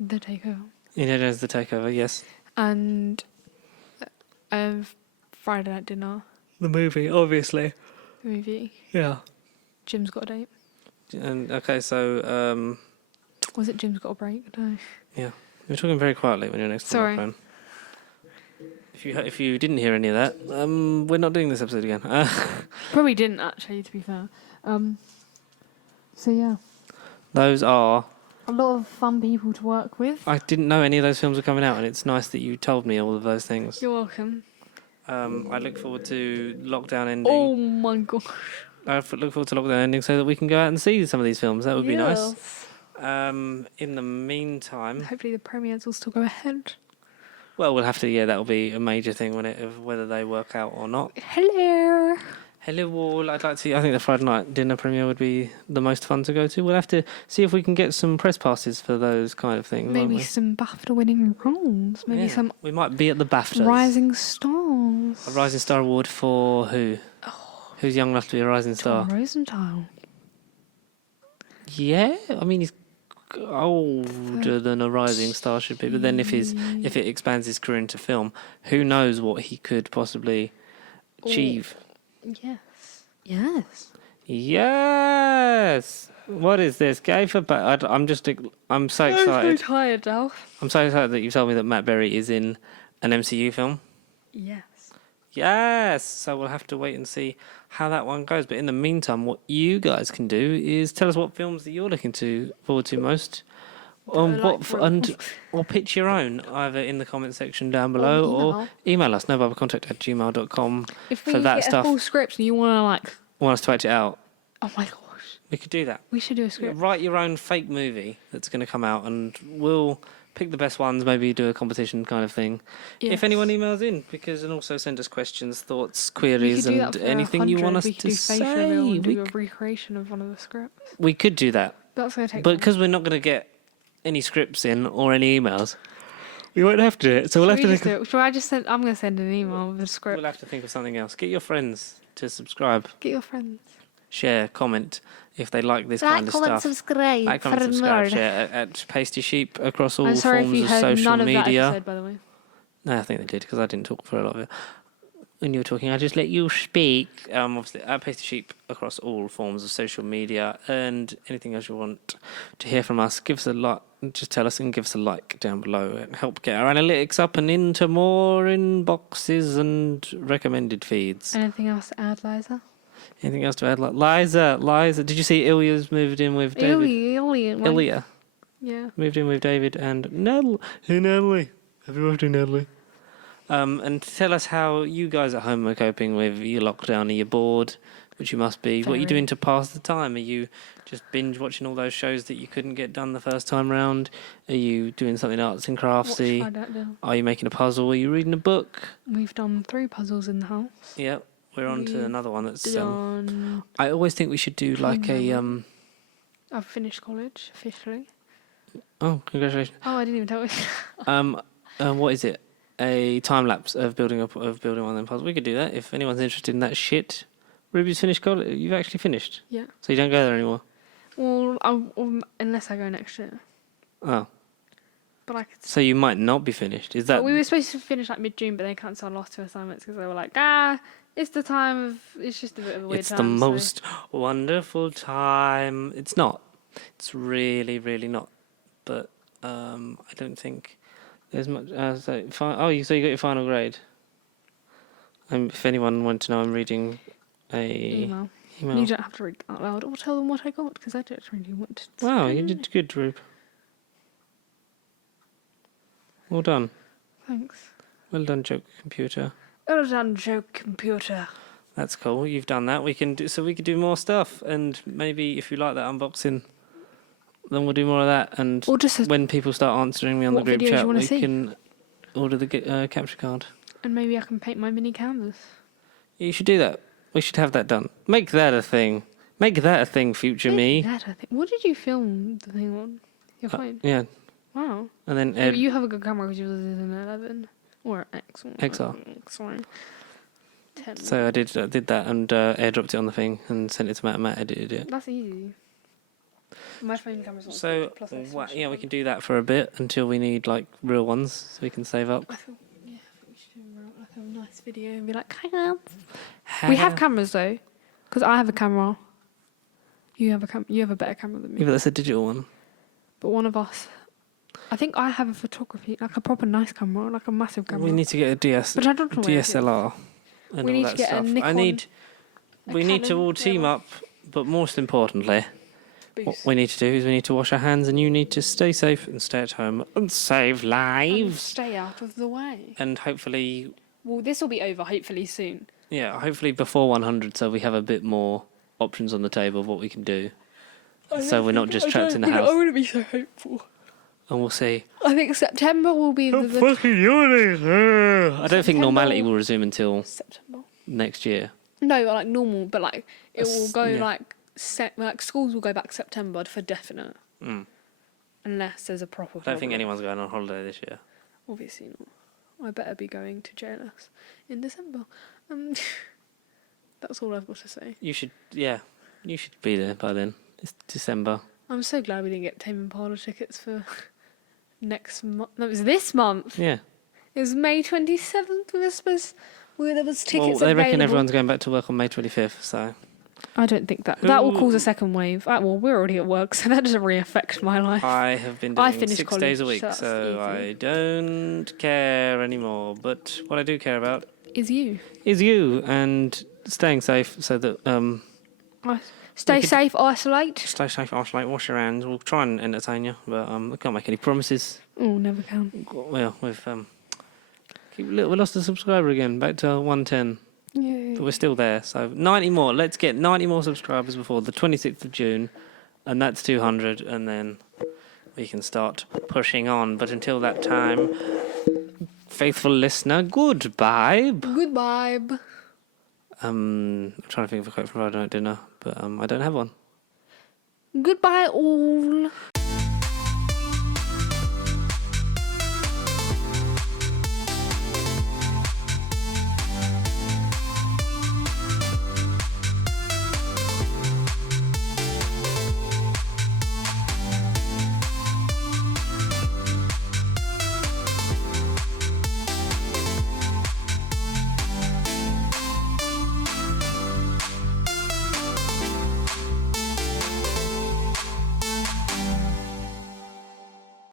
The Takeover. Indiana Jones The Takeover, yes. And Friday Night Dinner. The movie, obviously. The movie. Yeah. Jim's Got a Date. And okay, so Was it Jim's Got a Break? I don't know. Yeah. You're talking very quietly when you're next to the Sorry. microphone. If you didn't hear any of that, we're not doing this episode again. Probably didn't, actually, to be fair. So, yeah. Those are... A lot of fun people to work with. I didn't know any of those films were coming out, and it's nice that you told me all of those things. You're welcome. I look forward to lockdown ending. Oh, my gosh. I look forward to lockdown ending so that we can go out and see some of these films. That would be nice. In the meantime... Hopefully the premieres will still go ahead. Well, we'll have to... Yeah, that'll be a major thing, won't it, of whether they work out or not. Hello. Hello, all. I think the Friday night dinner premiere would be the most fun to go to. We'll have to see if we can get some press passes for those kind of things. Maybe some BAFTA-winning roles. Maybe some we might be at the BAFTAs. rising stars. A Rising Star Award for who? Who's young enough to be a rising star? Tom Rosenthal. Yeah, I mean he's older than a rising star should be. But then if it expands his career into film, who knows what he could possibly achieve? Yes. Yes. Yes. What is this? Gay for I'm so excited. I'm so tired now. I'm so excited that you told me that Matt Berry is in an MCU film. Yes. Yes. So we'll have to wait and see how that one goes. But in the meantime, what you guys can do is tell us what films that you're looking forward to most. Or pitch your own either in the comment section down below or email us nobarbercontact@gmail.com if we for that get stuff. a full script and you want Want us to act it out? oh my gosh, We could do that. we should do a script. Write your own fake movie that's going to come out, and we'll pick the best ones. Maybe do a competition kind of thing. Yes. If anyone emails in, and also send us questions, thoughts, queries, we could do and that for anything you 100. want us we could to do say. Face reveal and do a recreation of one of the scripts. We could do that, That's gonna take. but because we're not going to get any scripts in or any emails, we won't have to do it. So we'll have to think. Shall I just send? I'm gonna send an email with a script. We'll have to think of something else. Get your friends to subscribe, Get your friends. share, comment if they like this kind of stuff. Subscribe. Like, comment, subscribe, share at Pasty Sheep across all I'm sorry forms if you of heard social none of that media. episode, by the way. No, I think they did because I didn't talk for a lot of it. When you were talking, I just let you speak. Obviously, at Pasty Sheep across all forms of social media, and anything else you want to hear from us, give us a like. Just tell us and give us a like down below and help get our analytics up and into more inboxes and recommended feeds. Anything else to add, Liza? Anything else to add? Like Liza, did you see Ilya's moved in with David? Ilya Yeah. moved in with David and Natalie. Hey Natalie, happy birthday, Natalie. And tell us how you guys at home are coping with your lockdown. Are you bored? Which you must be. What are you doing to pass the time? Are you just binge watching all those shows that you couldn't get done the first time round? Are you doing something arts and craftsy? Are you making a puzzle? Are you reading a book? We've done 3 puzzles in the house. Yep. We're on to another one that's... done... I always think we should do like a... I've finished college, officially. Oh, congratulations. Oh, I didn't even tell you. What is it? A time-lapse of building one of them puzzles. We could do that if anyone's interested in that shit. Ruby's finished college. You've actually finished? Yeah. So you don't go there anymore? Well, unless I go next year. Oh. But I could... So you might not be finished. Is that... But we were supposed to finish like mid-June, but they cancelled our last 2 assignments because they were like, it's the time of... It's just a bit of a weird It's time. the most wonderful time. It's not. It's really, really not. But I don't think there's much... so you got your final grade? If anyone wanted to know, I'm reading email. You don't have to read out loud or tell them what I got because I don't really want to. Wow, you did good, Rube. Well done. Thanks. Well done, joke computer. Well done, joke computer. That's cool. You've done that. We could do more stuff, and maybe if you like that unboxing, then we'll do more of that. And or just when people start answering me on the group chat, we see? can order the capture card. And maybe I can paint my mini canvas. You should do that. We should have that done. Make that a thing. Make that a thing, future me. What did you film the thing on? Your phone? Yeah. Wow. And then you have a good camera because yours is an 11 or X. XR. Sorry. 10. So I did that and airdropped it on the thing and sent it to Matt. And Matt edited it. That's easy. My phone camera's not so plus we can do that for a bit until we need like real ones so we can save up. I think we should do like a nice video and be like, hang on. We have cameras though, because I have a camera. You have a better camera than me. Yeah, but that's a digital one. but one of us. I think I have a photography, like a proper nice camera, like a massive camera. We need to get a But I don't know where it is. DSLR. And We all need that to get a stuff. Nikon, We need to Canon, all team whatever. up, but most importantly, what Boost. we need to do is we need to wash our hands, and you need to stay safe and stay at home and save And lives. stay out of the way. And hopefully, Well, this will be over hopefully soon. hopefully before 100, so we have a bit more options on the table of what we can do. So we're not just trapped in the house. I wouldn't be so hopeful. And we'll see. I think September will be the fucking yawning. I don't think September- normality will resume until September. next year. No, like normal, but like it will go Yeah. like schools will go back September for definite, Mm. unless there's a proper. I don't think problem. anyone's going on holiday this year. Obviously not. I better be going to JLS in December. That's all I've got to say. You should be there by then. It's December. I'm so glad we didn't get Tame Impala tickets for next month. No, it was this month. Yeah. It was May 27th. We were supposed. There was tickets Well, they reckon available. everyone's going back to work on May 25th, so... I don't think that will cause a second wave. Well, we're already at work, so that doesn't really affect my life. I have been I doing finished 6 college, days a week, so that's so easy. I don't care anymore. But what I do care about Is you. is you and staying safe so that... Stay could- safe, isolate. Stay safe, isolate, wash your hands. We'll try and entertain you, but I can't make any promises. Oh, never can. Well, we lost a subscriber again, back to 110. Yeah. But we're still there, so 90 more. Let's get 90 more subscribers before the 26th of June, and that's 200, and then we can start pushing on. But until that time, faithful listener, goodbye. Goodbye. I'm trying to think of a quote from Friday Night Dinner, but I don't have one. Goodbye, all.